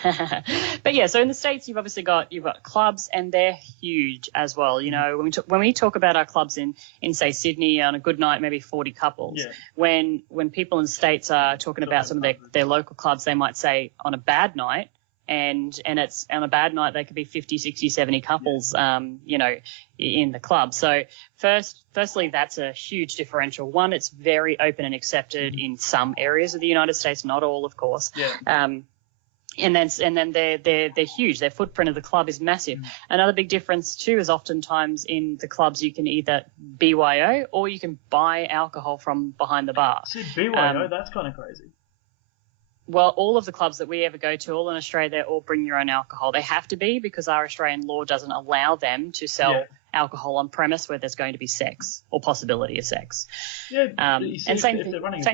But yeah, so in the States, you've obviously got clubs, and they're huge as well. When we talk about our clubs in say Sydney on a good night, maybe 40 couples. Yeah. When people in the States are talking about some of their local clubs, they might say on a bad night, and it's on a bad night they could be 50, 60, 70 couples, in the club. So firstly, that's a huge differential. One, it's very open and accepted in some areas of the United States, not all, of course. Yeah. And then they're huge. Their footprint of the club is massive. Another big difference too is oftentimes in the clubs you can either BYO or you can buy alcohol from behind the bar. See, BYO, that's kind of crazy. Well, all of the clubs that we ever go to, all in Australia, they all bring your own alcohol. They have to be, because our Australian law doesn't allow them to sell alcohol on premise where there's going to be sex or possibility of sex. Yeah, you see, and same if thing. they're running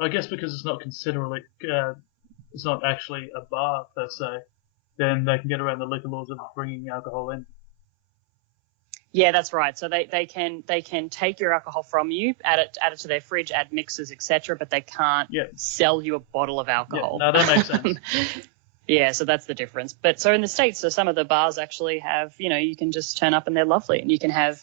I guess because it's not it's not actually a bar per se, then they can get around the liquor laws of bringing alcohol in. Yeah, that's right. So they can take your alcohol from you, add it to their fridge, add mixers, etc., but they can't sell you a bottle of alcohol. Yeah, no, that makes sense. Yeah, so that's the difference. But so in the States, so some of the bars actually have, you can just turn up and they're lovely, and you can have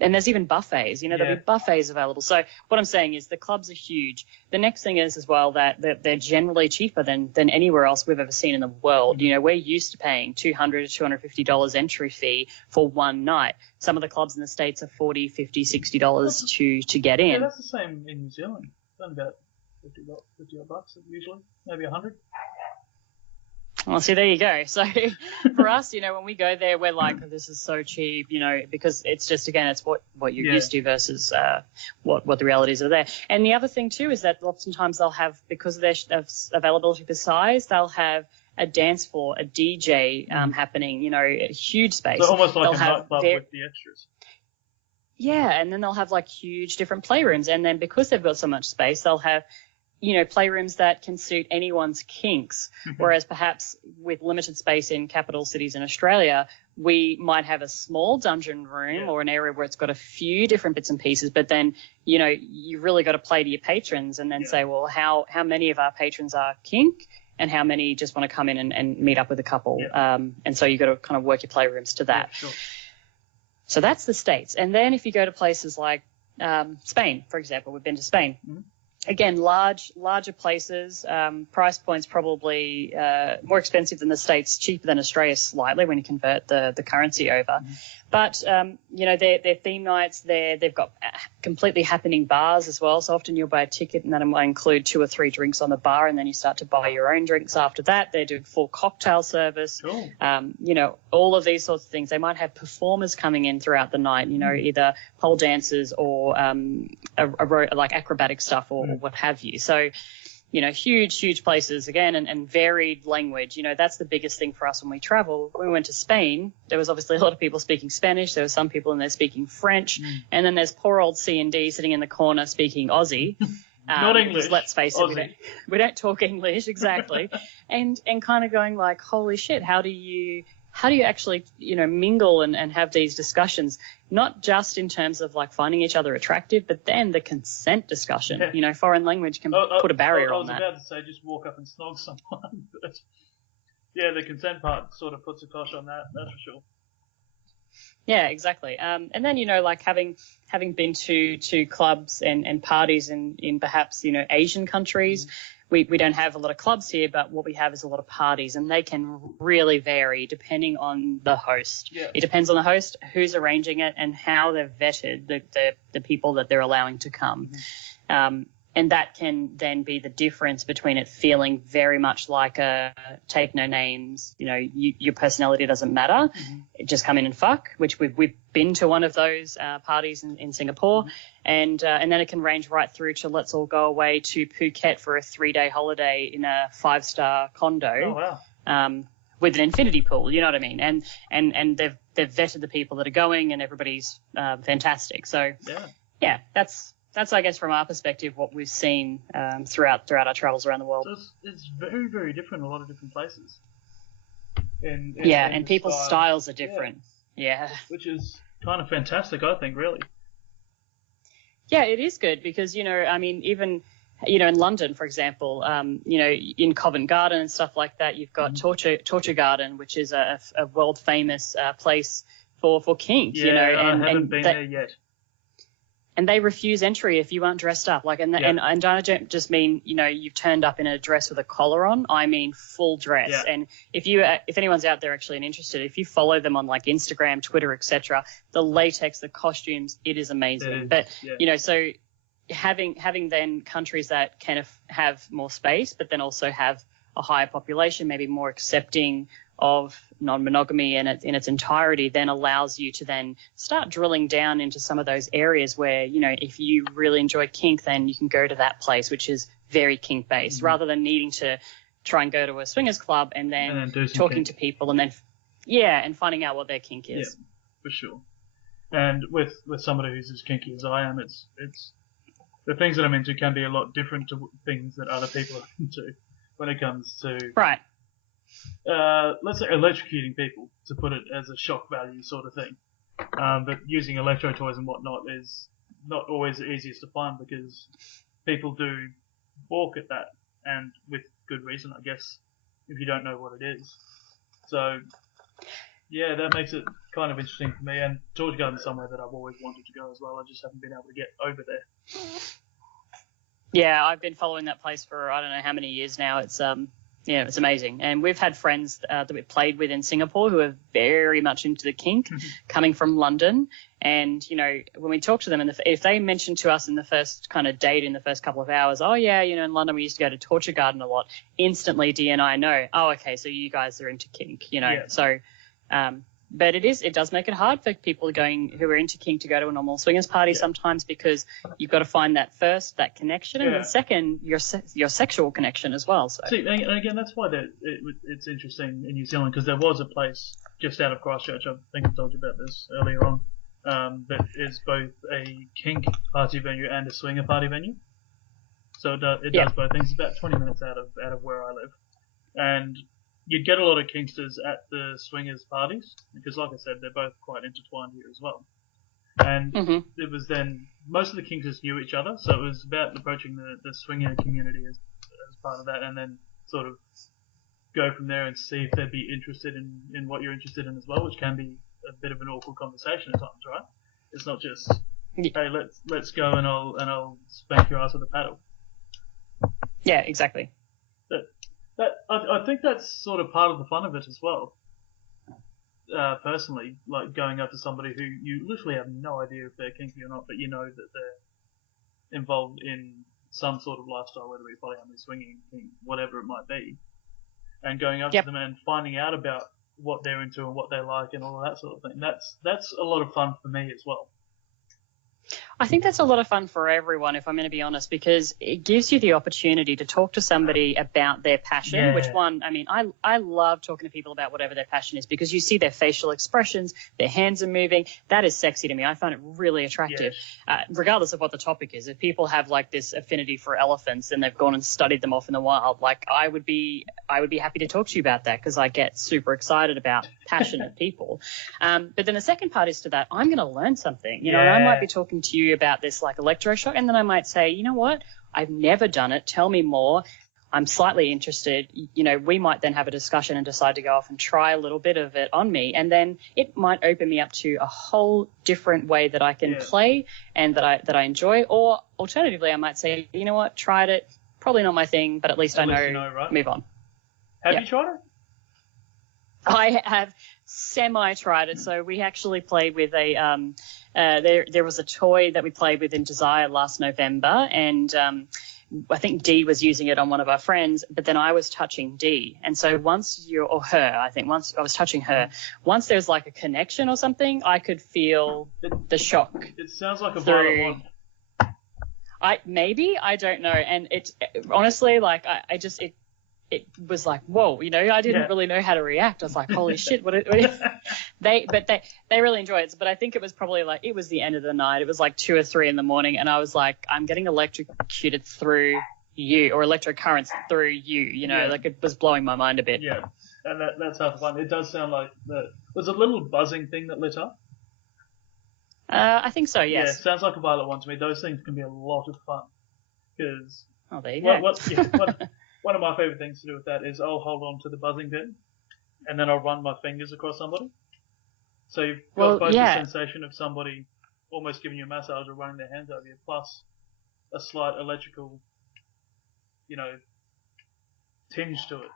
and there's even buffets, there'll be buffets available. So what I'm saying is the clubs are huge. The next thing is as well that they're generally cheaper than anywhere else we've ever seen in the world. We're used to paying $200 to $250 entry fee for one night. Some of the clubs in the States are $40, $50, $60 to get in. Yeah, that's the same in New Zealand. It's only about $50 bucks usually, maybe 100. Well, see, there you go. So for us, when we go there, we're like, oh, this is so cheap, because it's just, again, it's what you're used to versus what the realities are there. And the other thing, too, is that oftentimes they'll have, because of their availability for size, they'll have a dance floor, a DJ happening, a huge space. So almost like a nightclub with the extras. Yeah, and then they'll have, like, huge different playrooms. And then because they've got so much space, they'll have playrooms that can suit anyone's kinks, whereas perhaps with limited space in capital cities in Australia, we might have a small dungeon room or an area where it's got a few different bits and pieces, but then, you really got to play to your patrons and then say, well, how many of our patrons are kink and how many just want to come in and meet up with a couple? And so you've got to kind of work your playrooms to that. Yeah, sure. So that's the States. And then if you go to places like Spain, for example, we've been to Spain. Mm-hmm. Again, larger places, price points probably more expensive than the States, cheaper than Australia slightly when you convert the currency over. Mm-hmm. But, their theme nights, they've got completely happening bars as well. So often you'll buy a ticket and that might include 2 or 3 drinks on the bar, and then you start to buy your own drinks after that. They're doing full cocktail service. Cool. All of these sorts of things. They might have performers coming in throughout the night, either pole dancers or like acrobatic stuff or what have you. So, huge places again, and varied language. That's the biggest thing for us when we travel. When we went to Spain, there was obviously a lot of people speaking Spanish. There were some people in there speaking French. And then there's poor old C&D sitting in the corner speaking Aussie. Not English. Let's face it, we don't talk English, exactly. and kind of going like, holy shit, how do you actually, mingle and have these discussions, not just in terms of like finding each other attractive, but then the consent discussion. Yeah. Foreign language can put a barrier on that. I was about to say just walk up and snog someone, but yeah, the consent part sort of puts a cosh on that. That's for sure. Yeah, exactly. And then, like having been to clubs and parties in perhaps, Asian countries, we don't have a lot of clubs here, but what we have is a lot of parties, and they can really vary depending on the host. Yeah. It depends on the host, who's arranging it, and how they've vetted the people that they're allowing to come. And that can then be the difference between it feeling very much like a take no names, your personality doesn't matter, just come in and fuck, which we've been to one of those parties in Singapore, and then it can range right through to let's all go away to Phuket for a 3-day holiday in a 5-star condo. Oh, wow. With an infinity pool, you know what I mean? And they've vetted the people that are going, and everybody's fantastic. So yeah, that's I guess from our perspective what we've seen throughout our travels around the world. So it's very, very different in a lot of different places. And people's styles are different. Yeah. Which is kind of fantastic, I think, really. Yeah, it is good because, even, in London, for example, in Covent Garden and stuff like that, you've got Torture Garden, which is a world famous place for kink. Yeah, I haven't been there yet. And they refuse entry if you aren't dressed up. And I don't just mean, you've turned up in a dress with a collar on. I mean full dress. Yeah. And if anyone's out there actually interested, if you follow them on like Instagram, Twitter, etc., the latex, the costumes, it is amazing. But so having then countries that can have more space, but then also have a higher population, maybe more accepting of non-monogamy in its entirety, then allows you to then start drilling down into some of those areas where, if you really enjoy kink, then you can go to that place, which is very kink based, rather than needing to try and go to a swingers club and then talking to people and then, and finding out what their kink is. Yeah, for sure. And with somebody who's as kinky as I am, it's the things that I'm into can be a lot different to things that other people are into when it comes to right. Let's say electrocuting people, to put it as a shock value sort of thing. But using electro toys and whatnot is not always the easiest to find because people do balk at that, and with good reason, I guess, if you don't know what it is. So Yeah, that makes it kind of interesting for me. And George Garden's somewhere that I've always wanted to go as well. I just haven't been able to get over there. Yeah, I've been following that place for I don't know how many years now. It's it's amazing. And we've had friends that we played with in Singapore who are very much into the kink, coming from London. And, when we talk to them, and if they mention to us in the first kind of date, in the first couple of hours, oh, yeah, in London we used to go to Torture Garden a lot, instantly Dee and I know, oh, okay, so you guys are into kink, Yeah. So, but it does make it hard for people who are into kink to go to a normal swingers party sometimes, because you've got to find that connection, and then second, your sexual connection as well. So. See, and again, that's why it's interesting in New Zealand, because there was a place just out of Christchurch, I think I told you about this earlier on, that is both a kink party venue and a swinger party venue. So it does both things. It's about 20 minutes out of where I live, and you'd get a lot of kinksters at the swingers parties, because, like I said, they're both quite intertwined here as well. And it was then, most of the kinksters knew each other, so it was about approaching the swinger community as part of that, and then sort of go from there and see if they'd be interested in what you're interested in as well, which can be a bit of an awkward conversation at times, right? It's not just, hey, let's go and I'll spank your ass with a paddle. Yeah, exactly. I think that's sort of part of the fun of it as well. Personally, like going up to somebody who you literally have no idea if they're kinky or not, but you know that they're involved in some sort of lifestyle, whether it's polyamory, swinging, kink, whatever it might be, and going up to them and finding out about what they're into and what they like and all of that sort of thing. That's a lot of fun for me as well. I think that's a lot of fun for everyone, if I'm going to be honest, because it gives you the opportunity to talk to somebody about their passion, which I love talking to people about whatever their passion is, because you see their facial expressions, their hands are moving. That is sexy to me. I find it really attractive, regardless of what the topic is. If people have like this affinity for elephants and they've gone and studied them off in the wild, like I would be happy to talk to you about that, because I get super excited about passionate people. But then the second part is to that, I'm going to learn something, and I might be talking to you about this like electroshock, and then I might say, you know what, I've never done it, tell me more, I'm slightly interested. We might then have a discussion and decide to go off and try a little bit of it on me, and then it might open me up to a whole different way that I can play and that I enjoy. Or alternatively, I might say, you know what, tried it, probably not my thing, but at least I know, right? Move on. Have you tried it? I have semi-tried it. So we actually played with a there was a toy that we played with in Desire last November, and I think Dee was using it on one of our friends, but then I was touching Dee. And so once I was touching her, once there's like a connection or something, I could feel the shock. It sounds like a violet one. I don't know. And it honestly, like it was like, whoa, I didn't really know how to react. I was like, holy shit, what they really enjoy it. But I think it was probably like, it was the end of the night. It was like 2 or 3 in the morning. And I was like, I'm getting electrocuted through you, or electrocurrents through you, like it was blowing my mind a bit. Yeah. And that's half the fun. It does sound like was a little buzzing thing that lit up. I think so, yes. Yeah, it sounds like a violet one to me. Those things can be a lot of fun. Because, oh, there you go. One of my favourite things to do with that is I'll hold on to the buzzing pin, and then I'll run my fingers across somebody. So you've got both the sensation of somebody almost giving you a massage or running their hands over you, plus a slight electrical, tinge to it.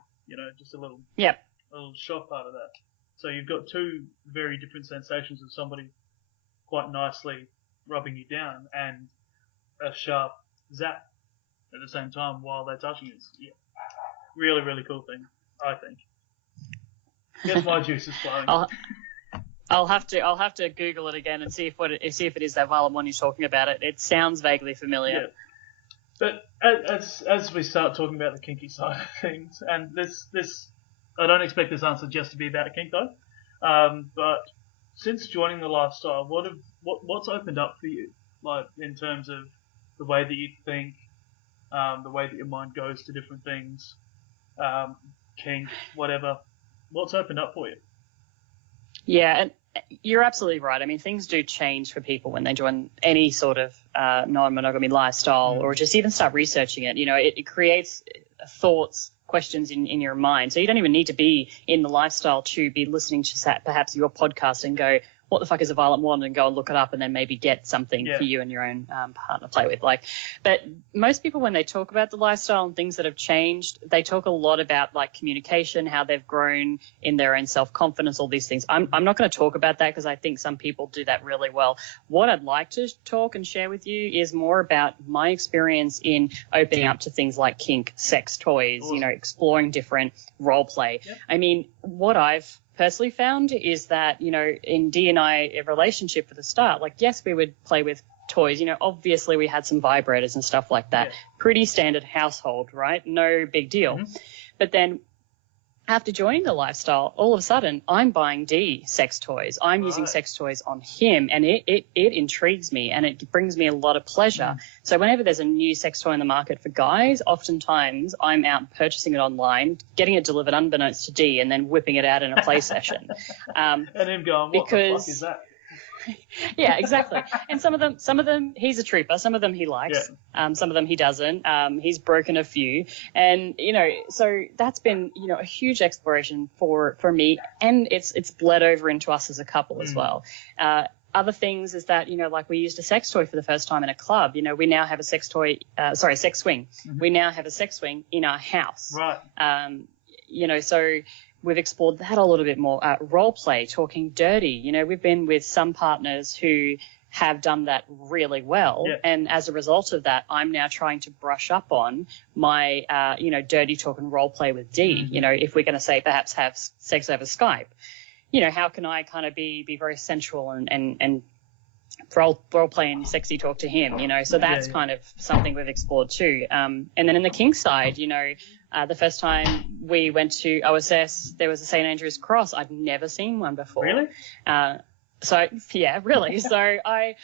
Just a little shock part of that. So you've got 2 very different sensations of somebody quite nicely rubbing you down and a sharp zap at the same time while they're touching you. Yeah. Really, really cool thing, I think. Get my juices flowing. I'll have to Google it again and see if it is that violet one you're talking about. It sounds vaguely familiar. Yeah. But as we start talking about the kinky side of things, and this I don't expect this answer just to be about kink though. But since joining the lifestyle, what's opened up for you, like in terms of the way that you think, the way that your mind goes to different things, kink, whatever. What's opened up for you? Yeah, and you're absolutely right. I mean, things do change for people when they join any sort of non-monogamy lifestyle, or just even start researching it. It creates thoughts, questions in your mind. So you don't even need to be in the lifestyle to be listening to perhaps your podcast and go, what the fuck is a violent wand, and go and look it up and then maybe get something for you and your own partner to play with. But most people, when they talk about the lifestyle and things that have changed, they talk a lot about like communication, how they've grown in their own self-confidence, all these things. I'm not going to talk about that because I think some people do that really well. What I'd like to talk and share with you is more about my experience in opening up to things like kink, sex toys, Awesome. Exploring different role play. Yep. I mean, what I've personally found is that, in Dee and I, a relationship at the start, like, yes, we would play with toys. Obviously we had some vibrators and stuff like that. Yeah. Pretty standard household, right? No big deal. Mm-hmm. But then after joining the lifestyle, all of a sudden I'm buying Dee sex toys. I'm using sex toys on him, and it intrigues me and it brings me a lot of pleasure. So whenever there's a new sex toy in the market for guys, oftentimes I'm out purchasing it online, getting it delivered unbeknownst to Dee, and then whipping it out in a play session. And him going, what the fuck is that? Yeah, exactly. And some of them he's a trooper. Some of them he likes. Yeah. Some of them he doesn't. He's broken a few. And, so that's been, a huge exploration for me. And it's bled over into us as a couple as well. Other things is that, like we used a sex toy for the first time in a club. We now have a sex swing. Mm-hmm. We now have a sex swing in our house. Right. So we've explored that a little bit more. Role play, talking dirty. We've been with some partners who have done that really well. Yeah. And as a result of that, I'm now trying to brush up on my, dirty talk and role play with Dee. Mm-hmm. If we're going to say perhaps have sex over Skype, how can I kind of be very sensual and role play and sexy talk to him, so that's kind of something we've explored too. And then in the kink side, the first time we went to OSS, there was a St. Andrew's cross. I'd never seen one before. Really? So, yeah, really. So I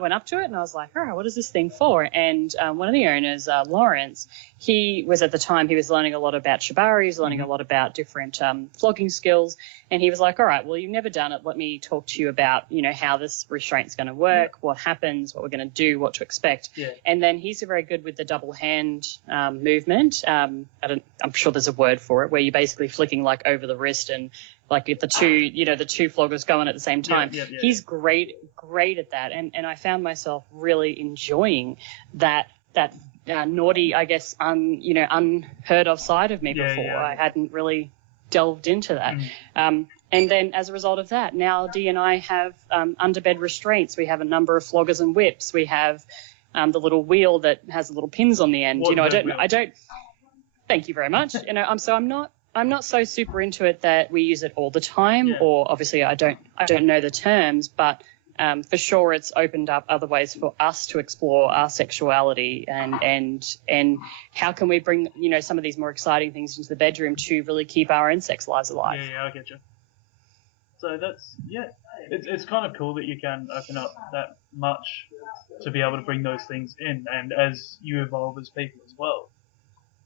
went up to it and I was like, all right, what is this thing for? And one of the owners, Lawrence, he was at the time, he was learning a lot about shibari, he was learning a lot about different flogging skills. And he was like, all right, well, you've never done it. Let me talk to you about, how this restraint's going to work, what happens, what we're going to do, what to expect. Yeah. And then he's very good with the double hand movement. I'm sure there's a word for it, where you're basically flicking like over the wrist and like if the two floggers going at the same time. Yeah. He's great at that. And I found myself really enjoying that naughty, I guess, unheard of side of me before. Yeah. I hadn't really delved into that. And then as a result of that, now Dee and I have underbed restraints. We have a number of floggers and whips. We have the little wheel that has the little pins on the end. I don't. Thank you very much. I'm not so super into it that we use it all the time, or obviously I don't know the terms, but for sure it's opened up other ways for us to explore our sexuality and how can we bring, some of these more exciting things into the bedroom to really keep our own sex lives alive. Yeah, I get you. So that's, it's kind of cool that you can open up that much to be able to bring those things in, and as you evolve as people as well,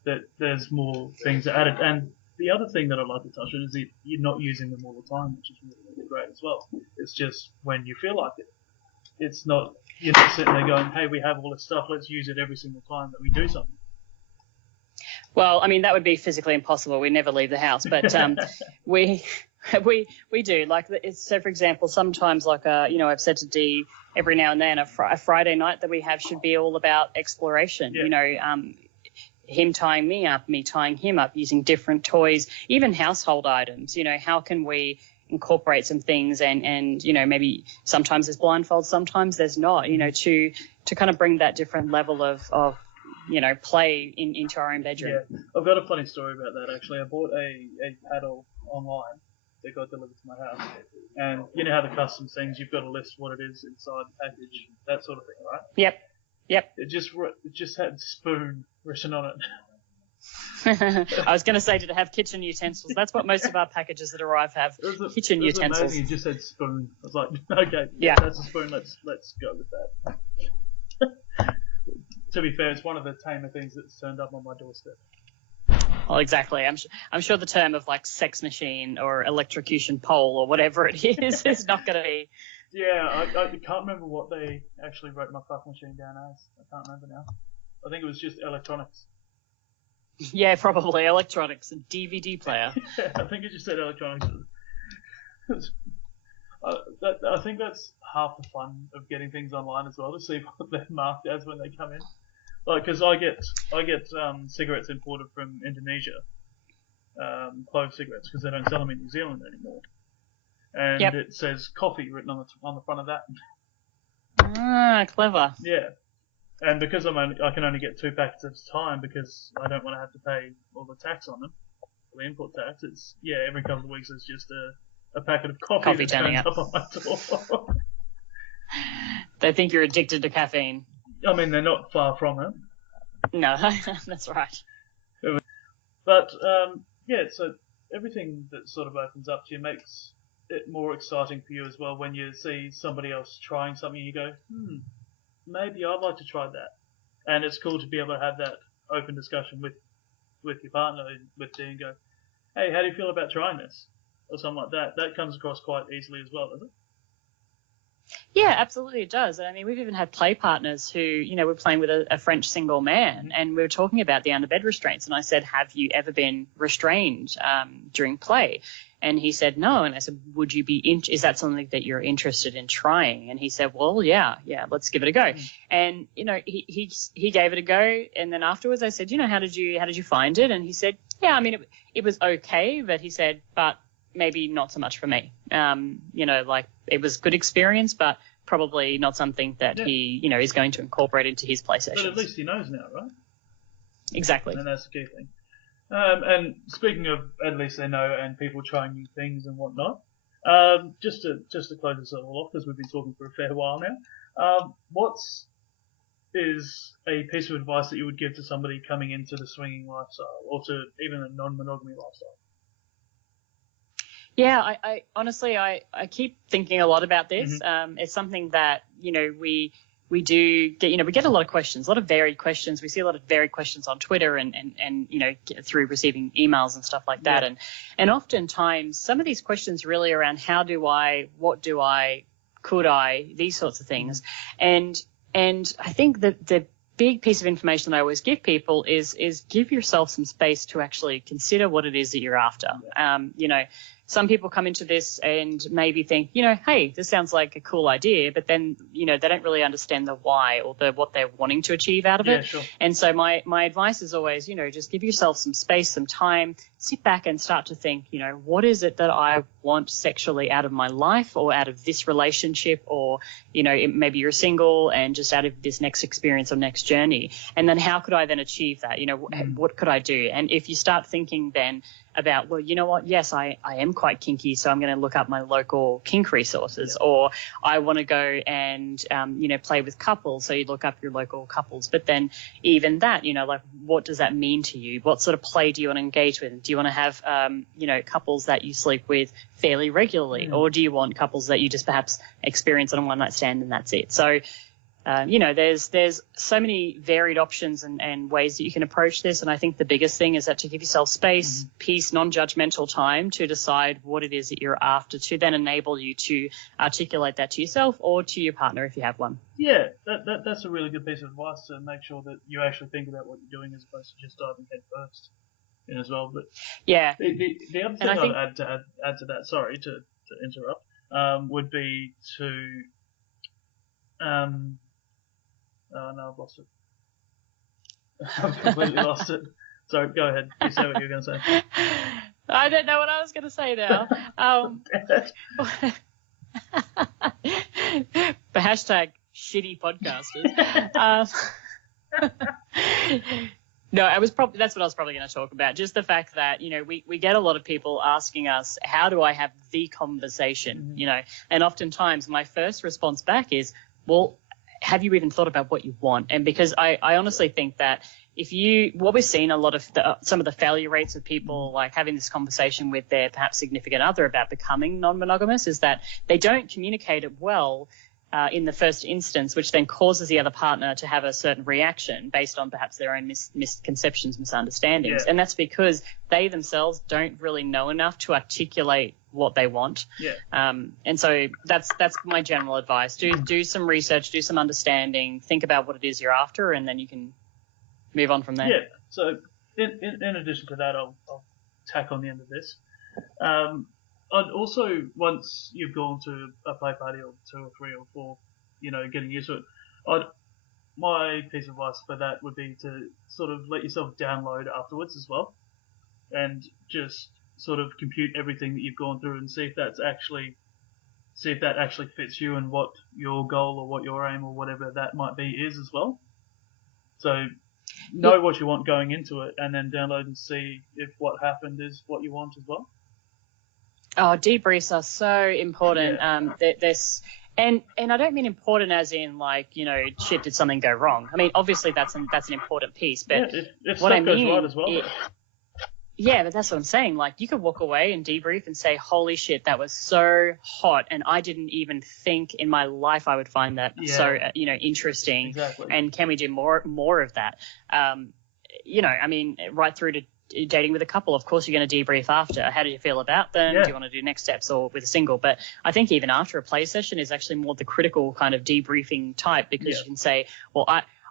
that there's more things added. And the other thing that I'd like to touch on is that you're not using them all the time, which is really, really great as well. It's just when you feel like it. It's not, you're not sitting there going, hey, we have all this stuff, let's use it every single time that we do something. Well, I mean, that would be physically impossible. We never leave the house, but we do. Like, so for example, sometimes like, I've said to Dee every now and then a Friday night that we have should be all about exploration, him tying me up, me tying him up, using different toys, even household items. How can we incorporate some things and maybe sometimes there's blindfolds, sometimes there's not, to kind of bring that different level of play into our own bedroom. Yeah, I've got a funny story about that actually. I bought a paddle online that got delivered to my house, and you know how the custom things, you've got to list what it is inside the package, that sort of thing, right? Yep. It just had spoon written on it. I was going to say, did it have kitchen utensils? That's what most of our packages that arrive have, kitchen utensils. Amazing. It just said spoon. I was like, okay, that's a spoon. Let's go with that. To be fair, it's one of the tamer things that's turned up on my doorstep. Well, exactly. I'm sure the term of like sex machine or electrocution pole or whatever it is not going to be. Yeah, I can't remember what they actually wrote my fuck machine down as. I can't remember now. I think it was just electronics. Yeah, probably electronics and DVD player. I think it just said electronics. I think that's half the fun of getting things online as well, to see what they're marked as when they come in. Like, because I get cigarettes imported from Indonesia, clove cigarettes, because they don't sell them in New Zealand anymore. And it says coffee written on the front of that. Ah, clever. Yeah. And because I can only get 2 packets at a time, because I don't want to have to pay all the tax on them, the import tax. It's every couple of weeks there's just a packet of coffee that turning turns up on my door. They think you're addicted to caffeine. I mean, they're not far from it. No, that's right. But so everything that sort of opens up to you makes it more exciting for you as well when you see somebody else trying something. You go, maybe I'd like to try that. And it's cool to be able to have that open discussion with your partner, with Dean, and go, hey, how do you feel about trying this? Or something like that. That comes across quite easily as well, doesn't it? Yeah, absolutely it does. I mean, we've even had play partners who, were playing with a French single man, and we were talking about the under-bed restraints, and I said, have you ever been restrained during play? And he said, no. And I said, would you is that something that you're interested in trying? And he said, well, yeah, let's give it a go. And, he gave it a go. And then afterwards I said, how did you find it? And he said, yeah, I mean, it was okay, but he said, but maybe not so much for me. It was good experience, but probably not something that he, is going to incorporate into his play sessions. But at least he knows now, right? Exactly. And that's the key thing. And speaking of at least they know and people trying new things and whatnot, just to close this all off, because we've been talking for a fair while now, is a piece of advice that you would give to somebody coming into the swinging lifestyle, or to even a non-monogamy lifestyle? Yeah, I honestly, I keep thinking a lot about this. It's something that, we do get, we get a lot of questions, a lot of varied questions. We see a lot of varied questions on Twitter and through receiving emails and stuff like that. And oftentimes some of these questions really around how do I, what do I, could I, these sorts of things. And I think that the big piece of information that I always give people is give yourself some space to actually consider what it is that you're after. Some people come into this and maybe think, hey, this sounds like a cool idea, but then, they don't really understand the why or what they're wanting to achieve out of it. Sure. And so my advice is always, just give yourself some space, some time, sit back and start to think, what is it that I want sexually out of my life or out of this relationship, or, maybe you're single and just out of this next experience or next journey. And then how could I then achieve that? What could I do? And if you start thinking then about, well, you know what, yes, I am quite kinky, so I'm going to look up my local kink resources, or I want to go and, play with couples, so you look up your local couples. But then even that, what does that mean to you? What sort of play do you want to engage with? Do you want to have, couples that you sleep with fairly regularly, or do you want couples that you just perhaps experience on a one-night stand and that's it? So, there's so many varied options and ways that you can approach this. And I think the biggest thing is that to give yourself space, peace, non-judgmental time to decide what it is that you're after, to then enable you to articulate that to yourself or to your partner if you have one. Yeah, that's a really good piece of advice, to make sure that you actually think about what you're doing as opposed to just diving head first in as well. But yeah, the other thing I'd add to that, sorry to interrupt, would be to oh, no, I've lost it. I've completely lost it. Sorry, go ahead. You say what you were going to say. I don't know what I was going to say now. The hashtag shitty podcasters. No, that's what I was probably going to talk about. Just the fact that, we get a lot of people asking us, how do I have the conversation? And oftentimes my first response back is, well, have you even thought about what you want? And because I honestly think that what we've seen a lot of some of the failure rates of people like having this conversation with their perhaps significant other about becoming non-monogamous is that they don't communicate it well in the first instance, which then causes the other partner to have a certain reaction based on perhaps their own misconceptions, misunderstandings. Yeah. And that's because they themselves don't really know enough to articulate what they want. Yeah. And so that's my general advice. Do some research, do some understanding, think about what it is you're after, and then you can move on from there. Yeah. So in addition to that, I'll tack on the end of this. I'd also, once you've gone to a play party or 2 or 3 or 4, getting used to it, my piece of advice for that would be to sort of let yourself download afterwards as well, and just sort of compute everything that you've gone through and see if that actually fits you and what your goal or what your aim or whatever that might be is as well. So know what you want going into it, and then download and see if what happened is what you want as well. Oh, debriefs are so important. Yeah. There's and I don't mean important as in like, shit, did something go wrong? I mean, obviously that's an important piece, but if what I stuff goes mean, right as well. yeah, but that's what I'm saying. Like, you could walk away and debrief and say, holy shit, that was so hot, and I didn't even think in my life I would find that so interesting. Exactly. And can we do more of that? I mean, right through to dating with a couple, of course you're going to debrief after. How do you feel about them? Yeah. Do you want to do next steps or with a single? But I think even after a play session is actually more the critical kind of debriefing type, because you can say, well,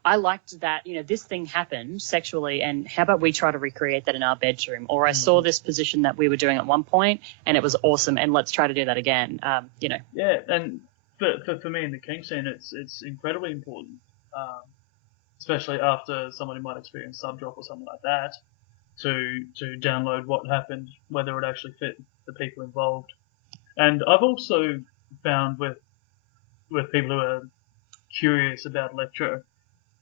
I liked that, this thing happened sexually, and how about we try to recreate that in our bedroom? Or I saw this position that we were doing at one point and it was awesome, and let's try to do that again. Yeah, and for me in the kink scene, it's incredibly important, especially after someone who might experience sub drop or something like that, to download what happened, whether it actually fit the people involved. And I've also found with people who are curious about electro,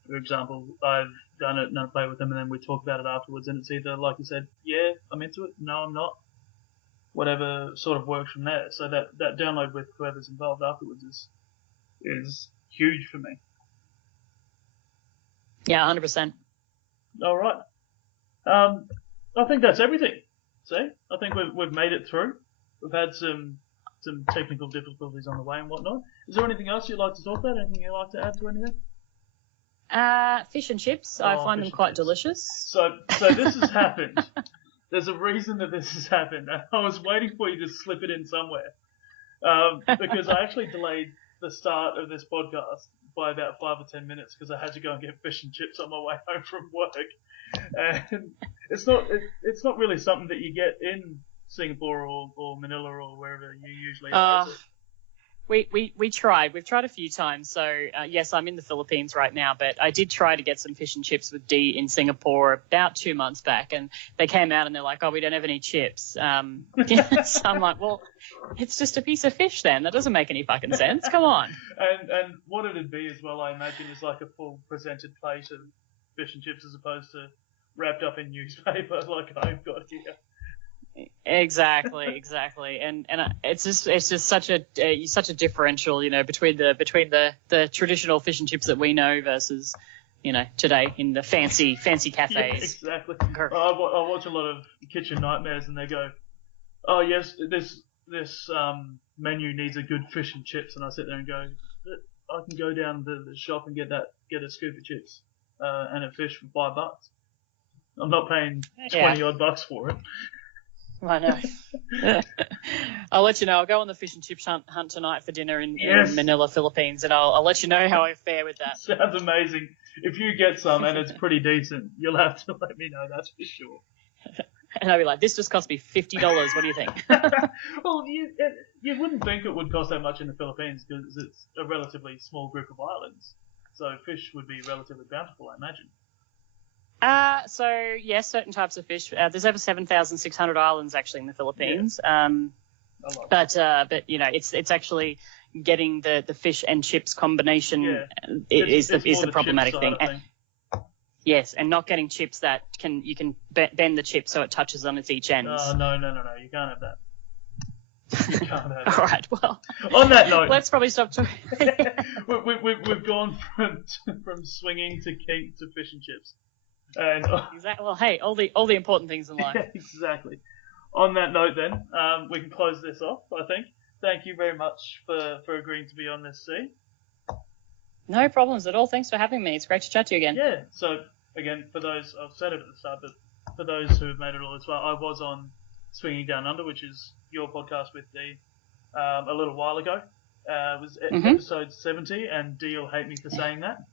for example, I've done it and I play with them, and then we talk about it afterwards, and it's either, like you said, yeah, I'm into it, no, I'm not, whatever sort of works from there. So that download with whoever's involved afterwards is huge for me. Yeah, 100%. All right. I think that's everything. See, I think we've made it through. We've had some technical difficulties on the way and whatnot. Is there anything else you'd like to talk about? Anything you'd like to add to anything? Fish and chips. I find them quite delicious. So this has happened. There's a reason that this has happened. I was waiting for you to slip it in somewhere, because I actually delayed the start of this podcast by about 5 or 10 minutes because I had to go and get fish and chips on my way home from work. And it's not really something that you get in Singapore or Manila or wherever you usually are. Is it? We tried. We've tried a few times. So, yes, I'm in the Philippines right now, but I did try to get some fish and chips with Dee in Singapore about 2 months back, and they came out and they're like, oh, we don't have any chips. So I'm like, well, it's just a piece of fish then. That doesn't make any fucking sense. Come on. And what it'd be as well, I imagine, is like a full presented plate of fish and chips as opposed to wrapped up in newspaper like I've got here. Exactly, and it's just such a differential, between the traditional fish and chips that we know versus, today in the fancy cafes. Yeah, exactly. I watch a lot of Kitchen Nightmares, and they go, oh yes, this menu needs a good fish and chips, and I sit there and go, I can go down the shop and get a scoop of chips and a fish for $5. I'm not paying 20 odd bucks for it. I know. I'll let you know. I'll go on the fish and chips hunt tonight for dinner in Manila, Philippines, and I'll let you know how I fare with that. Sounds amazing. If you get some and it's pretty decent, you'll have to let me know, that's for sure. And I'll be like, this just cost me $50. What do you think? Well, you wouldn't think it would cost that much in the Philippines because it's a relatively small group of islands. So fish would be relatively bountiful, I imagine. So yes, certain types of fish. There's over 7,600 islands actually in the Philippines. Yeah. But it's actually getting the fish and chips combination is the problematic thing. Yes, and not getting chips that you can bend the chip so it touches on its each ends. Oh, no, you can't have that. You can't have that. All right, well. On that note, let's probably stop talking. we've gone from swinging to kink to fish and chips. And exactly. Well, hey, all the important things in life. Yeah, exactly. On that note, then, we can close this off, I think. Thank you very much for agreeing to be on this scene. No problems at all. Thanks for having me. It's great to chat to you again. Yeah. So again, for those, I've said it at the start, but for those who have made it all this far, I was on Swinging Down Under, which is your podcast with Dee, a little while ago. It was episode 70, and Dee will hate me for saying that.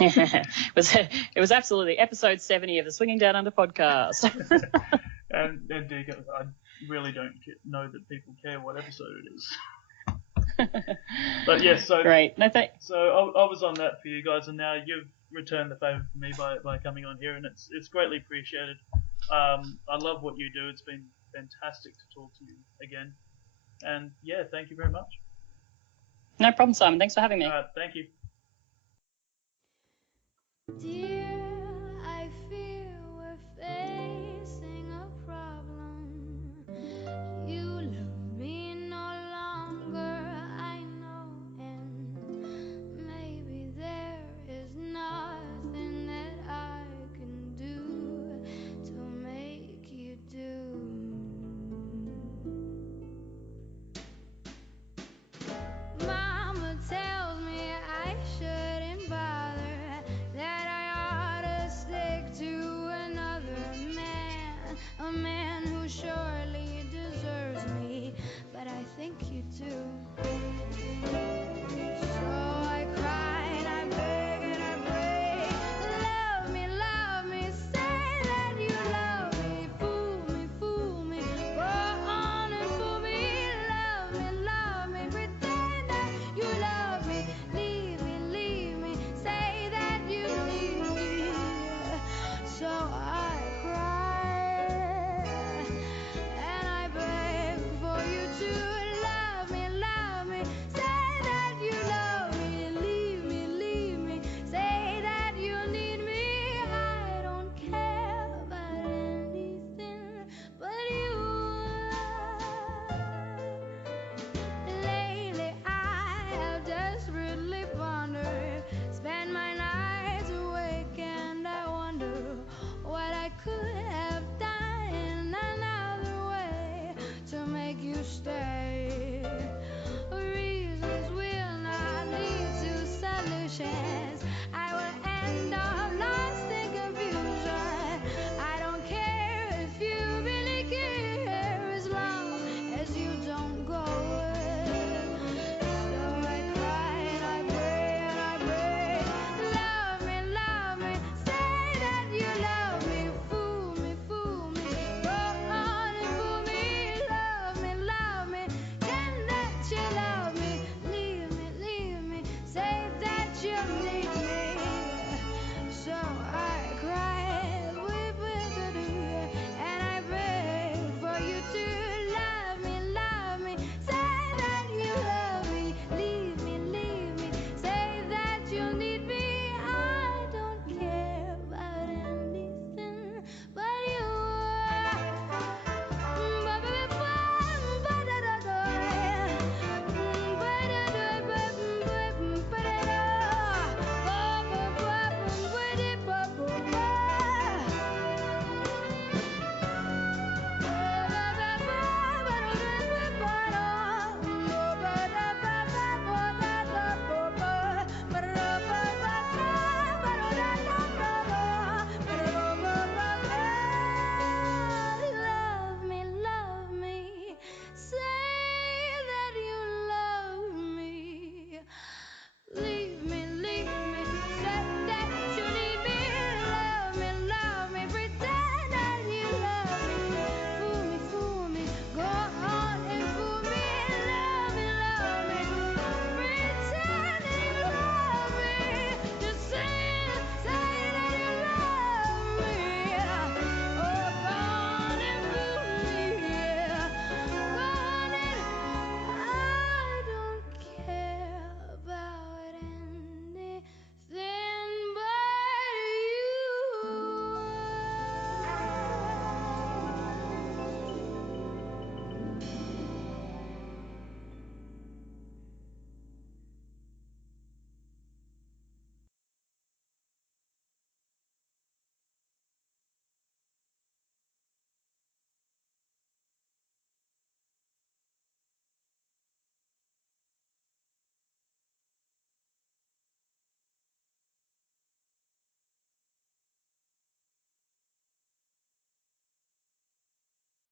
It was absolutely episode 70 of the Swinging Down Under podcast. and Deacon, I really don't know that people care what episode it is. But yes, so great. No, so I was on that for you guys, and now you've returned the favour for me by coming on here, and it's greatly appreciated. I love what you do. It's been fantastic to talk to you again, and yeah, thank you very much. No problem, Simon. Thanks for having me. Thank you. Dear